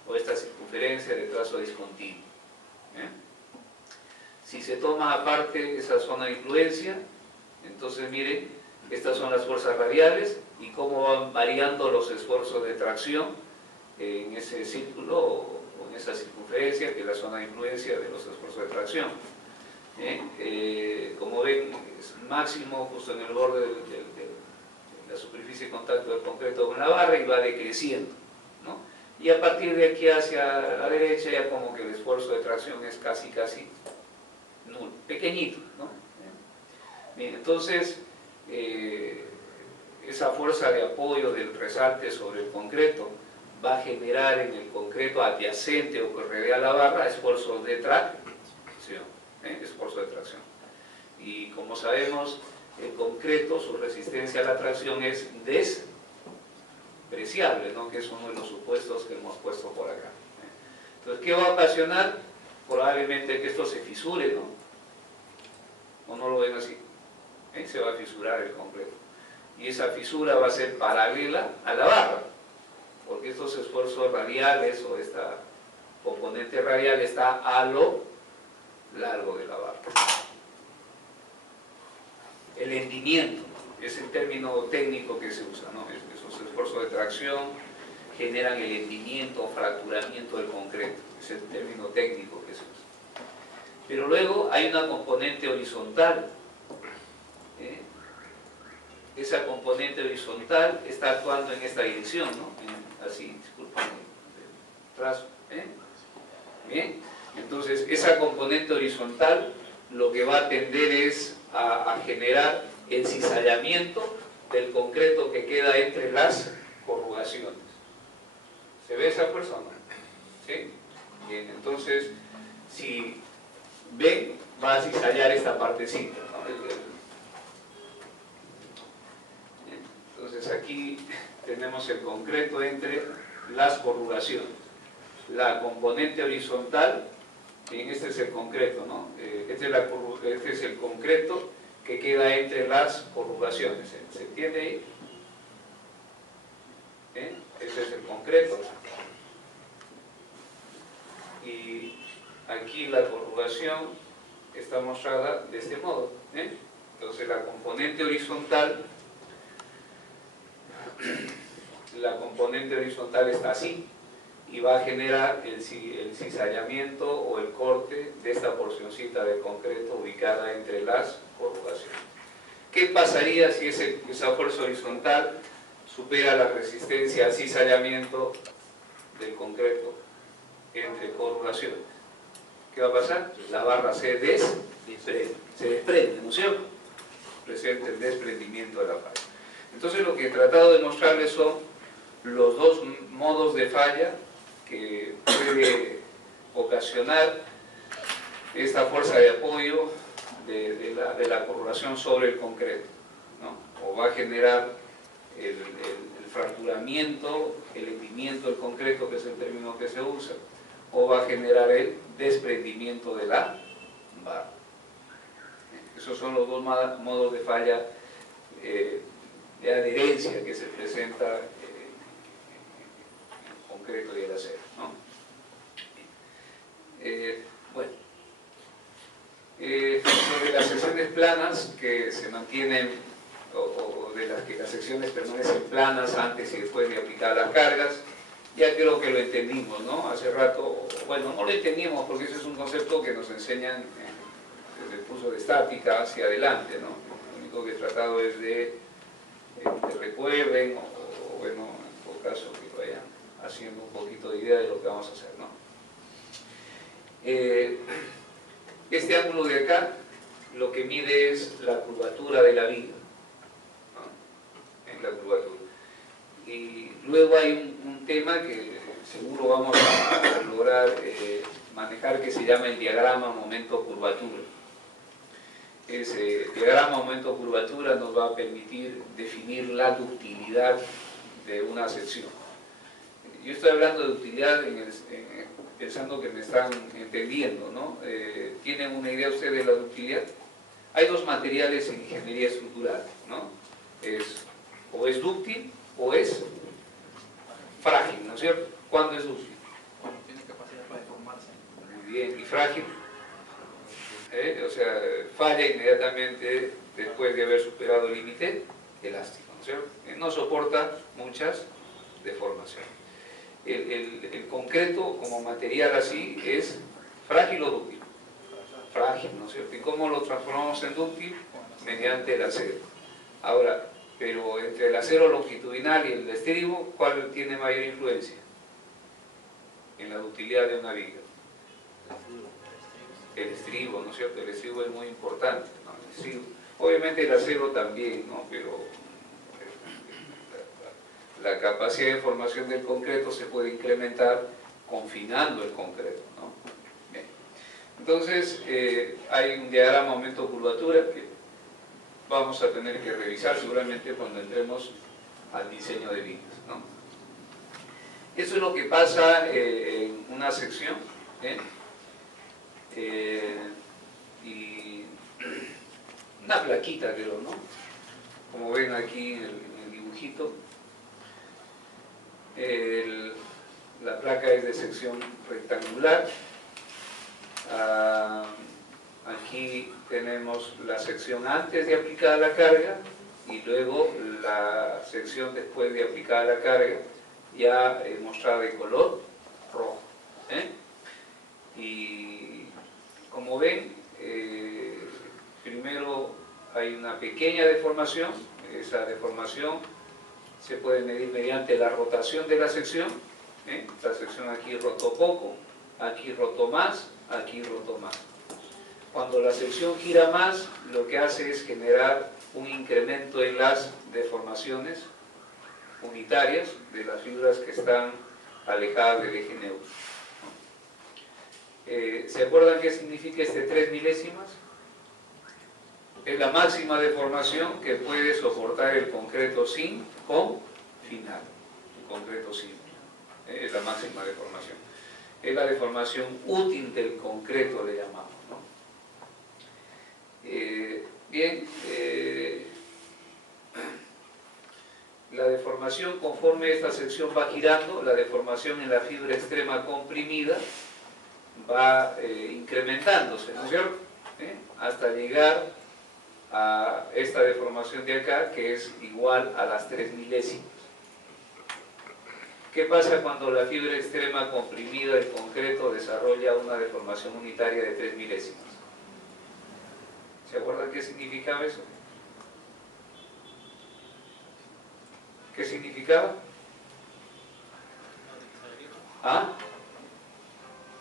o esta circunferencia de trazo discontinuo. Si se toma aparte esa zona de influencia, entonces miren, estas son las fuerzas radiales y cómo van variando los esfuerzos de tracción en ese círculo o en esa circunferencia, que es la zona de influencia de los esfuerzos de tracción. Como ven, es máximo justo en el borde de la superficie de contacto del concreto con la barra y va decreciendo, ¿no? Y a partir de aquí hacia la derecha ya como que el esfuerzo de tracción es casi nulo, pequeñito, ¿no? Bien, entonces esa fuerza de apoyo del resalte sobre el concreto va a generar en el concreto adyacente o que rodea la barra esfuerzos de tracción, esfuerzo de tracción. Y como sabemos, el concreto, su resistencia a la tracción es despreciable, ¿no? Que es uno de los supuestos que hemos puesto por acá. Entonces, ¿qué va a ocasionar? Probablemente que esto se fisure, ¿no? ¿O no lo ven así? Se va a fisurar el concreto. Y esa fisura va a ser paralela a la barra, porque estos esfuerzos radiales o esta componente radial está a lo largo de la barra. El hendimiento es el término técnico que se usa, ¿no? Esos esfuerzos de tracción generan el hendimiento o fracturamiento del concreto, es el término técnico que se usa. Pero luego hay una componente horizontal. Esa componente horizontal está actuando en esta dirección, ¿no? Así, disculpen, trazo. Bien, entonces esa componente horizontal lo que va a tender es a generar el cizallamiento del concreto que queda entre las corrugaciones. ¿Se ve esa persona? ¿Sí? Bien, entonces, si ven, va a cizallar esta partecita, ¿no? Entonces aquí tenemos el concreto entre las corrugaciones. La componente horizontal, bien, este es el concreto, ¿no? Este es el concreto que queda entre las corrugaciones. ¿Se entiende ahí? Este es el concreto. Y aquí la corrugación está mostrada de este modo. Entonces la componente horizontal está así y va a generar el cizallamiento o el corte de esta porcioncita de concreto ubicada entre las corrugaciones. ¿Qué pasaría si esa fuerza horizontal supera la resistencia al cizallamiento del concreto entre corrugaciones? ¿Qué va a pasar? La barra se desprende, ¿no es cierto? Presenta el desprendimiento de la falla. Entonces lo que he tratado de mostrarles son los dos modos de falla que puede ocasionar esta fuerza de apoyo de la corrugación sobre el concreto, ¿no? O va a generar el fracturamiento, el hendimiento del concreto, que es el término que se usa, o va a generar el desprendimiento de la barra. Esos son los dos modos de falla de adherencia que se presenta en el concreto y el acero, ¿no? Bueno, sobre las secciones planas que se mantienen o de las que las secciones permanecen planas antes y después de aplicar las cargas, ya creo que lo entendimos, ¿no? Hace rato, bueno, no lo entendimos porque ese es un concepto que nos enseñan desde el curso de estática hacia adelante, ¿no? Lo único que he tratado es de que recuerden o bueno, en todo caso que vayan haciendo un poquito de idea de lo que vamos a hacer, ¿no? Este ángulo de acá lo que mide es la curvatura de la viga, ¿no? Es la curvatura. Y luego hay un tema que seguro vamos a lograr manejar que se llama el diagrama momento-curvatura. Ese diagrama momento-curvatura nos va a permitir definir la ductilidad de una sección. Yo estoy hablando de utilidad pensando que me están entendiendo, ¿no? ¿Tienen una idea ustedes de la ductilidad? Hay dos materiales en ingeniería estructural, ¿no? O es dúctil o es frágil, ¿no es cierto? ¿Cuándo es dúctil? Cuando tiene capacidad para deformarse. Muy bien, ¿y frágil? O sea, falla inmediatamente después de haber superado el límite elástico, ¿no es cierto? No soporta muchas deformaciones. El concreto como material así es frágil o dúctil. Frágil, ¿no es cierto? ¿Y cómo lo transformamos en dúctil? Mediante el acero. Ahora, pero entre el acero longitudinal y el estribo, ¿cuál tiene mayor influencia en la ductilidad de una viga? El estribo, ¿no es cierto? El estribo es muy importante, ¿no? El estribo. Obviamente el acero también, ¿no? Pero la capacidad de formación del concreto se puede incrementar confinando el concreto, ¿no? Bien. Entonces, hay un diagrama momento-curvatura que vamos a tener que revisar seguramente cuando entremos al diseño de vigas, ¿no? Eso es lo que pasa en una sección, y una plaquita, creo, ¿no? Como ven aquí en el dibujito, la placa es de sección rectangular. Aquí tenemos la sección antes de aplicada la carga y luego la sección después de aplicada la carga, ya mostrada de color rojo. Y como ven, primero hay una pequeña deformación. Esa deformación se puede medir mediante la rotación de la sección. Esta sección aquí rotó poco, aquí rotó más, aquí rotó más. Cuando la sección gira más, lo que hace es generar un incremento en las deformaciones unitarias de las fibras que están alejadas del eje neutro. ¿Se acuerdan qué significa este 3 milésimas? Es la máxima deformación que puede soportar el concreto sin confinar, el concreto simple. Es la máxima deformación. Es la deformación útil del concreto, le llamamos, ¿no? Bien, la deformación, conforme esta sección va girando, la deformación en la fibra extrema comprimida va incrementándose, ¿no es cierto? Hasta llegar a esta deformación de acá, que es igual a las 3 milésimas. ¿Qué pasa cuando la fibra extrema comprimida del concreto desarrolla una deformación unitaria de 3 milésimas? ¿Se acuerdan qué significaba eso? ¿Qué significaba? ¿Ah?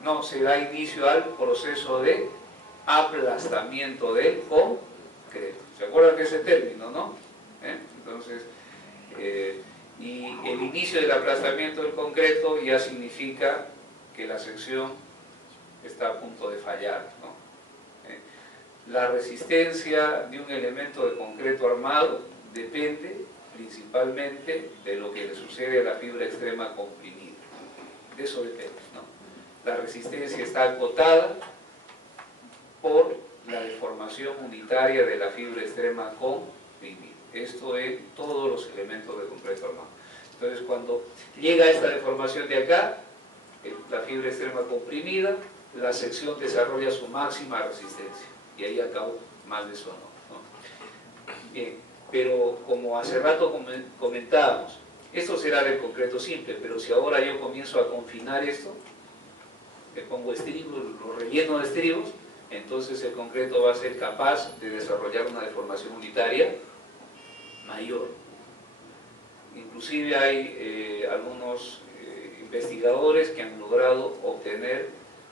No, se da inicio al proceso de aplastamiento del concreto. ¿Se acuerdan de ese término, no? Entonces, y el inicio del aplastamiento del concreto ya significa que la sección está a punto de fallar, ¿no? La resistencia de un elemento de concreto armado depende principalmente de lo que le sucede a la fibra extrema comprimida. De eso depende, ¿no? La resistencia está acotada por la deformación unitaria de la fibra extrema comprimida. Esto es todos los elementos de concreto armado. Entonces, cuando llega esta deformación de acá, la fibra extrema comprimida, la sección desarrolla su máxima resistencia. Y ahí acabo, más de eso no. Bien, pero como hace rato comentábamos, esto será del concreto simple, pero si ahora yo comienzo a confinar esto, le pongo estribos, lo relleno de estribos, entonces el concreto va a ser capaz de desarrollar una deformación unitaria mayor. Inclusive hay algunos investigadores que han logrado obtener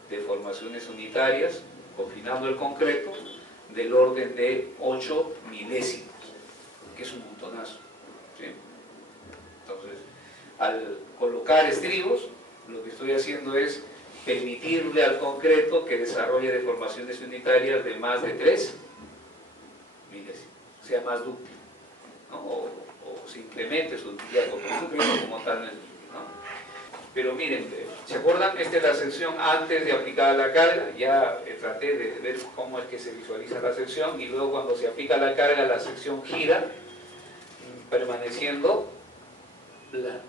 deformaciones unitarias confinando el concreto del orden de 8 milésimas, que es un montonazo, ¿sí? Entonces, al colocar estribos, lo que estoy haciendo es permitirle al concreto que desarrolle deformaciones unitarias de más de 3 milésimas, sea más dúctil, ¿no? O simplemente su ductilidad como tal, ¿no? Pero miren, ¿se acuerdan? Esta es la sección antes de aplicar la carga. Ya traté de ver cómo es que se visualiza la sección, y luego cuando se aplica la carga la sección gira, permaneciendo plana.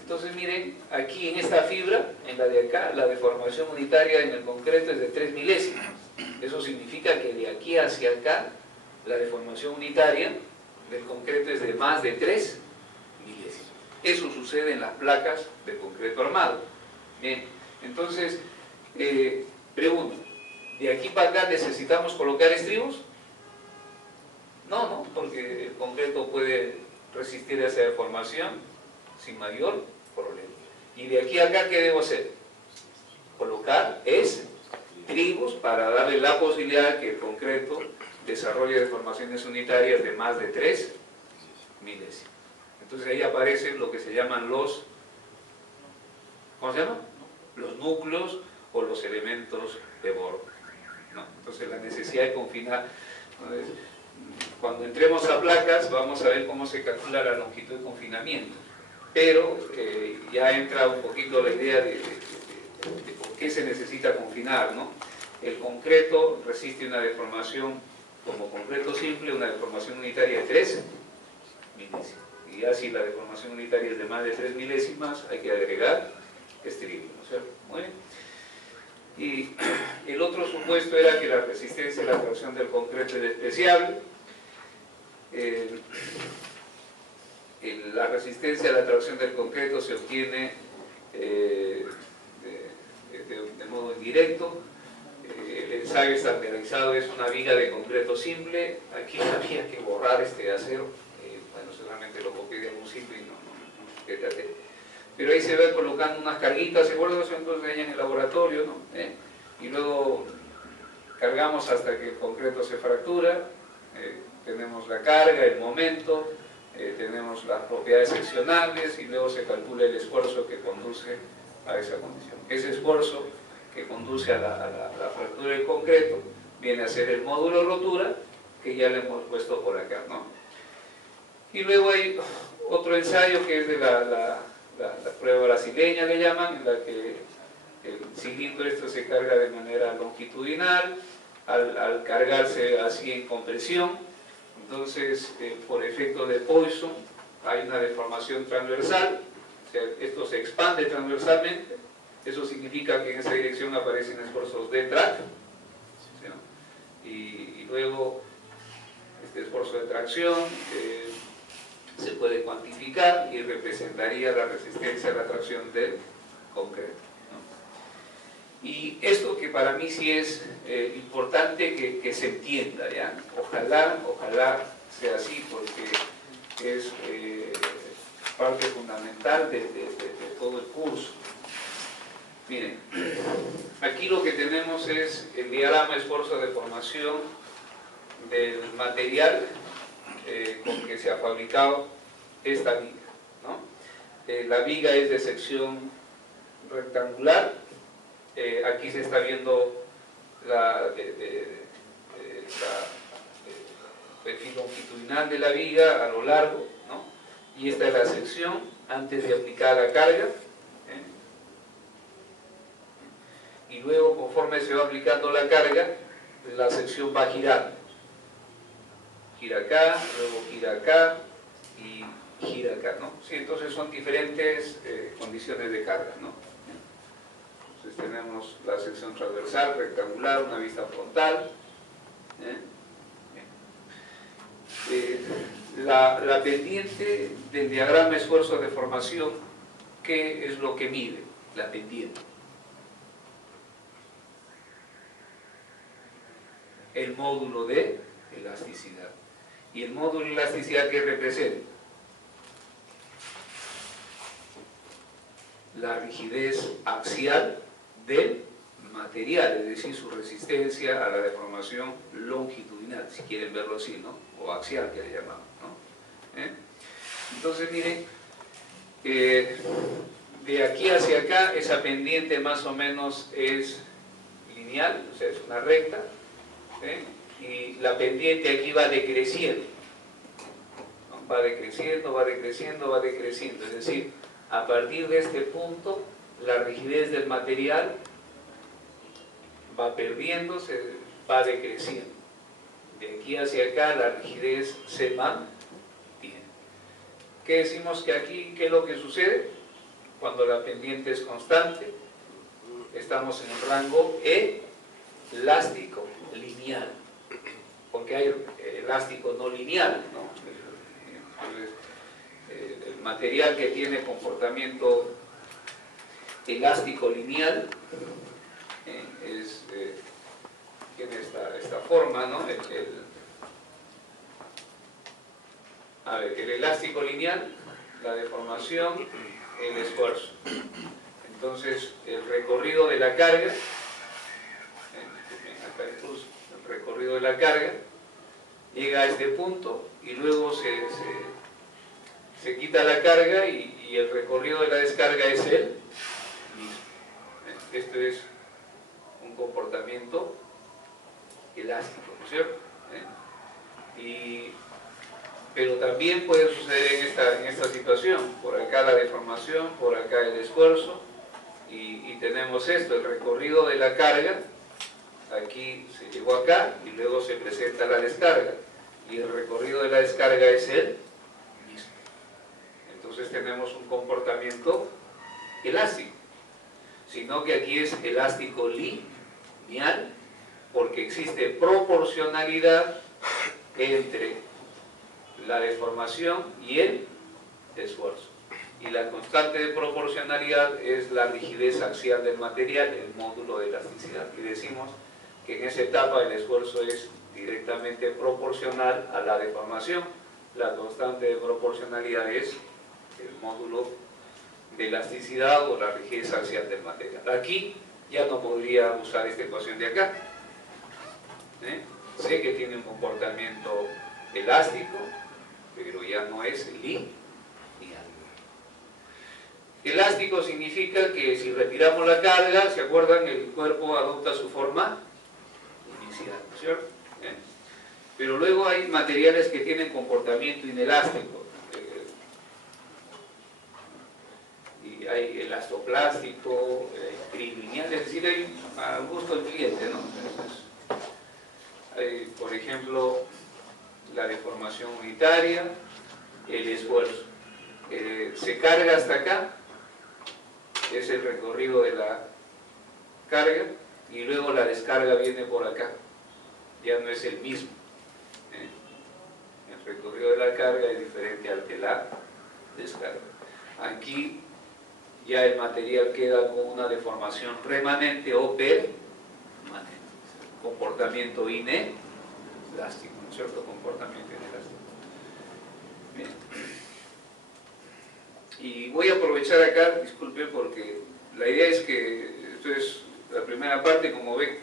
Entonces miren, aquí en esta fibra, en la de acá, la deformación unitaria en el concreto es de 3 milésimas. Eso significa que de aquí hacia acá la deformación unitaria del concreto es de más de 3 milésimas. Eso sucede en las placas de concreto armado. Bien, entonces, pregunto, ¿de aquí para acá necesitamos colocar estribos? No, porque el concreto puede resistir a esa deformación sin mayor problema. ¿Y de aquí a acá qué debo hacer? Colocar estribos para darle la posibilidad que el concreto desarrolle deformaciones unitarias de más de 3 milésimas. Entonces ahí aparecen lo que se llaman los, ¿cómo se llama? Los núcleos o los elementos de borde, ¿no? Entonces la necesidad de confinar. Entonces, cuando entremos a placas vamos a ver cómo se calcula la longitud de confinamiento, pero ya entra un poquito la idea de por qué se necesita confinar, ¿no? El concreto resiste una deformación como concreto simple, una deformación unitaria de 3 milésimas. Y ya si la deformación unitaria es de más de 3 milésimas, hay que agregar estribos, ¿no es cierto? Muy bien. Y el otro supuesto era que la resistencia a la tracción del concreto es despreciable. La resistencia a la tracción del concreto se obtiene de modo indirecto. El ensayo estandarizado es una viga de concreto simple. Aquí había que borrar este acero. Bueno, solamente lo copié de algún sitio y no traté. Pero ahí se va colocando unas carguitas, ¿se acuerdan? Entonces ahí en el laboratorio, ¿no? Y luego cargamos hasta que el concreto se fractura. Tenemos la carga, el momento, tenemos las propiedades seccionales, y luego se calcula el esfuerzo que conduce a esa condición. Ese esfuerzo que conduce a la fractura del concreto viene a ser el módulo de rotura, que ya le hemos puesto por acá, ¿no? Y luego hay otro ensayo que es de la prueba brasileña, le llaman, en la que el cilindro se carga de manera longitudinal. Al cargarse así en compresión, entonces por efecto de Poisson hay una deformación transversal, o sea, esto se expande transversalmente. Eso significa que en esa dirección aparecen esfuerzos de tracción, ¿sí? Y luego este esfuerzo de tracción se puede cuantificar y representaría la resistencia a la tracción del concreto, ¿no? Y esto que para mí sí es importante que se entienda, ¿ya? Ojalá sea así, porque es parte fundamental de todo el curso. Miren, aquí lo que tenemos es el diagrama esfuerzo de formación del material con que se ha fabricado esta viga, ¿no? La viga es de sección rectangular. Aquí se está viendo el perfil longitudinal de la viga a lo largo, ¿no? Y esta es la sección antes de aplicar la carga. Y luego, conforme se va aplicando la carga, la sección va girando. Gira acá, luego gira acá y gira acá, ¿no? Sí, entonces son diferentes condiciones de carga, ¿no? Entonces tenemos la sección transversal, rectangular, una vista frontal. La pendiente del diagrama esfuerzo de formación, ¿qué es lo que mide la pendiente? El módulo de elasticidad. ¿Y el módulo de elasticidad qué representa? La rigidez axial del material, es decir, su resistencia a la deformación longitudinal, si quieren verlo así, ¿no? O axial, que le llamamos, ¿no? Entonces, miren, de aquí hacia acá esa pendiente más o menos es lineal, o sea, es una recta, y la pendiente aquí va decreciendo, ¿no? Va decreciendo, va decreciendo, va decreciendo, es decir, a partir de este punto la rigidez del material va perdiéndose, va decreciendo. De aquí hacia acá la rigidez se mantiene. ¿Qué decimos que aquí? ¿Qué es lo que sucede? Cuando la pendiente es constante, estamos en un rango elástico lineal, porque hay elástico no lineal, ¿no? Entonces, el material que tiene comportamiento elástico lineal tiene esta forma, ¿no? El elástico lineal, la deformación, el esfuerzo. Entonces, el recorrido de la carga, acá incluso, el recorrido de la carga, llega a este punto y luego se quita la carga y el recorrido de la descarga es el mismo. Esto es un comportamiento elástico, ¿no es cierto? Pero también puede suceder en esta situación, por acá la deformación, por acá el esfuerzo, y tenemos esto, el recorrido de la carga, aquí se llegó acá y luego se presenta la descarga, y el recorrido de la descarga es el mismo. Entonces tenemos un comportamiento elástico, sino que aquí es elástico lineal, porque existe proporcionalidad entre la deformación y el esfuerzo. Y la constante de proporcionalidad es la rigidez axial del material, el módulo de elasticidad. Y decimos que en esa etapa el esfuerzo es directamente proporcional a la deformación. La constante de proporcionalidad es el módulo de elasticidad o la rigidez axial del material. Aquí ya no podría usar esta ecuación de acá. Sé que tiene un comportamiento elástico, pero ya no es lineal. Elástico significa que si retiramos la carga, ¿se acuerdan? El cuerpo adopta su forma inicial, ¿no es cierto? Pero luego hay materiales que tienen comportamiento inelástico. Y hay elastoplástico, trilineal, es decir, hay al gusto del cliente, ¿no? Entonces, hay, por ejemplo, la deformación unitaria, el esfuerzo. Se carga hasta acá, es el recorrido de la carga, y luego la descarga viene por acá, ya no es el mismo. El recorrido de la carga es diferente al de la descarga. Aquí ya el material queda con una deformación remanente o permanente, comportamiento inelástico, ¿no es cierto? Comportamiento inelástico. Bien. Y voy a aprovechar acá, disculpe, porque la idea es que esto es la primera parte, como ven,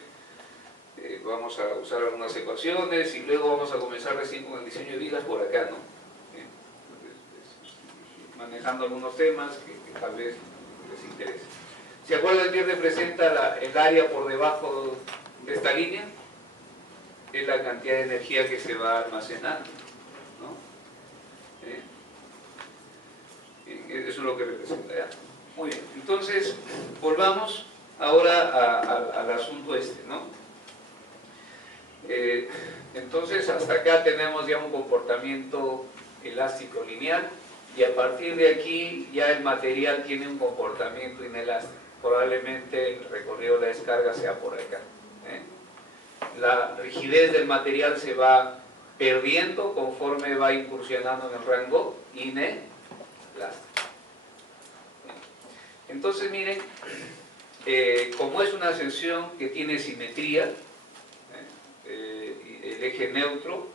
vamos a usar algunas ecuaciones y luego vamos a comenzar recién con el diseño de vigas por acá, ¿no? Manejando algunos temas que tal vez les interese. ¿Se acuerdan que representa el área por debajo de esta línea? Es la cantidad de energía que se va almacenando, ¿no? Eso es lo que representa, ¿ya? Muy bien, entonces volvamos ahora al asunto este, ¿no? Entonces hasta acá tenemos ya un comportamiento elástico lineal, y a partir de aquí ya el material tiene un comportamiento inelástico. Probablemente el recorrido de la descarga sea por acá. La rigidez del material se va perdiendo conforme va incursionando en el rango inelástico. Entonces miren, como es una sección que tiene simetría, el eje neutro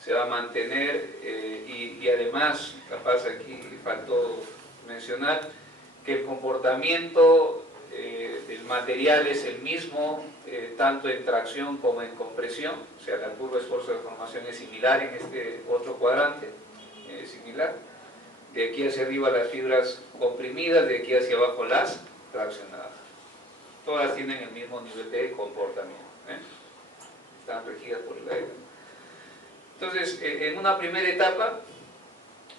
se va a mantener, y además, capaz aquí faltó mencionar que el comportamiento del material es el mismo, tanto en tracción como en compresión, o sea, la curva de esfuerzo de formación es similar en este otro cuadrante, similar. de aquí hacia arriba las fibras comprimidas, de aquí hacia abajo las traccionadas. Todas tienen el mismo nivel de comportamiento, están regidas por el aire. Entonces, en una primera etapa,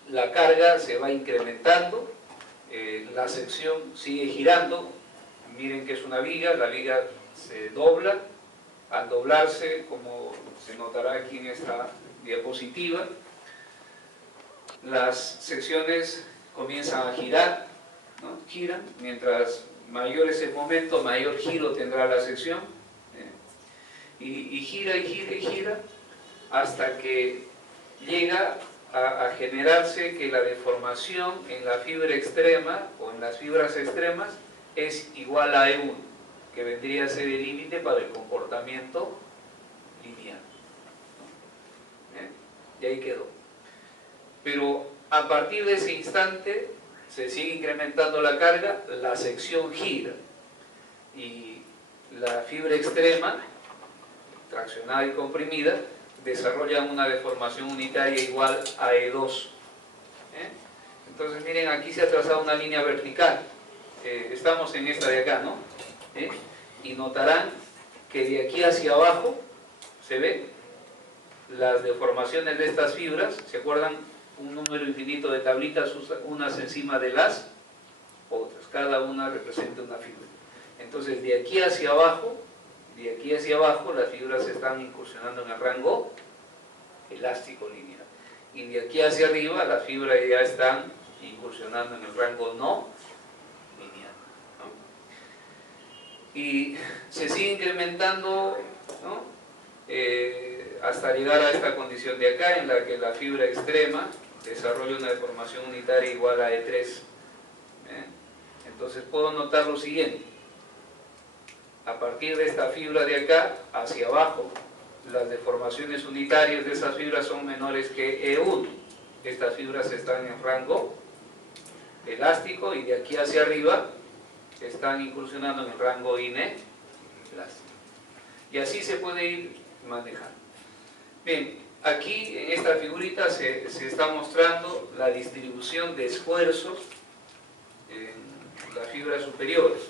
la carga se va incrementando, la sección sigue girando. Miren que es una viga, la viga se dobla. Al doblarse, como se notará aquí en esta diapositiva, las secciones comienzan a girar, ¿no? Giran, mientras mayor es el momento, mayor giro tendrá la sección, y gira y gira y gira hasta que llega a generarse que la deformación en la fibra extrema o en las fibras extremas es igual a E1, que vendría a ser el límite para el comportamiento lineal. Y ahí quedó. Pero a partir de ese instante se sigue incrementando la carga, la sección gira y la fibra extrema, traccionada y comprimida, desarrolla una deformación unitaria igual a E2. Entonces miren, aquí se ha trazado una línea vertical. Estamos en esta de acá, ¿no? Y notarán que de aquí hacia abajo se ven las deformaciones de estas fibras. ¿Se acuerdan? Un número infinito de tablitas unas encima de las otras, cada una representa una fibra. Entonces de aquí hacia abajo las fibras están incursionando en el rango elástico lineal, y de aquí hacia arriba las fibras ya están incursionando en el rango no lineal, ¿no? Y se sigue incrementando, ¿no? Hasta llegar a esta condición de acá, en la que la fibra extrema desarrolla una deformación unitaria igual a E3. Entonces puedo notar lo siguiente: a partir de esta fibra de acá hacia abajo, las deformaciones unitarias de esas fibras son menores que E1. Estas fibras están en rango elástico, y de aquí hacia arriba están incursionando en el rango inelástico. Y así se puede ir manejando. Bien, aquí en esta figurita se está mostrando la distribución de esfuerzos en las fibras superiores.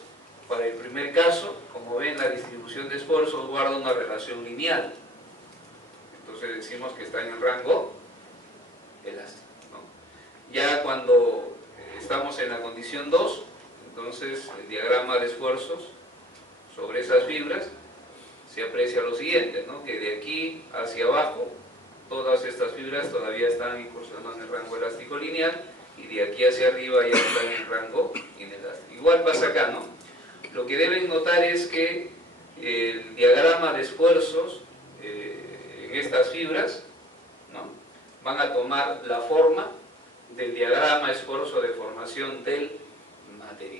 Para el primer caso, como ven, la distribución de esfuerzos guarda una relación lineal. Entonces decimos que está en el rango elástico, ¿no? Ya cuando estamos en la condición 2, entonces el diagrama de esfuerzos sobre esas fibras se aprecia lo siguiente, ¿no? Que de aquí hacia abajo todas estas fibras todavía están incursionando en el rango elástico lineal, y de aquí hacia arriba ya están en el rango inelástico. Igual pasa acá, ¿no? Lo que deben notar es que el diagrama de esfuerzos en estas fibras, ¿no?, van a tomar la forma del diagrama esfuerzo de formación del material.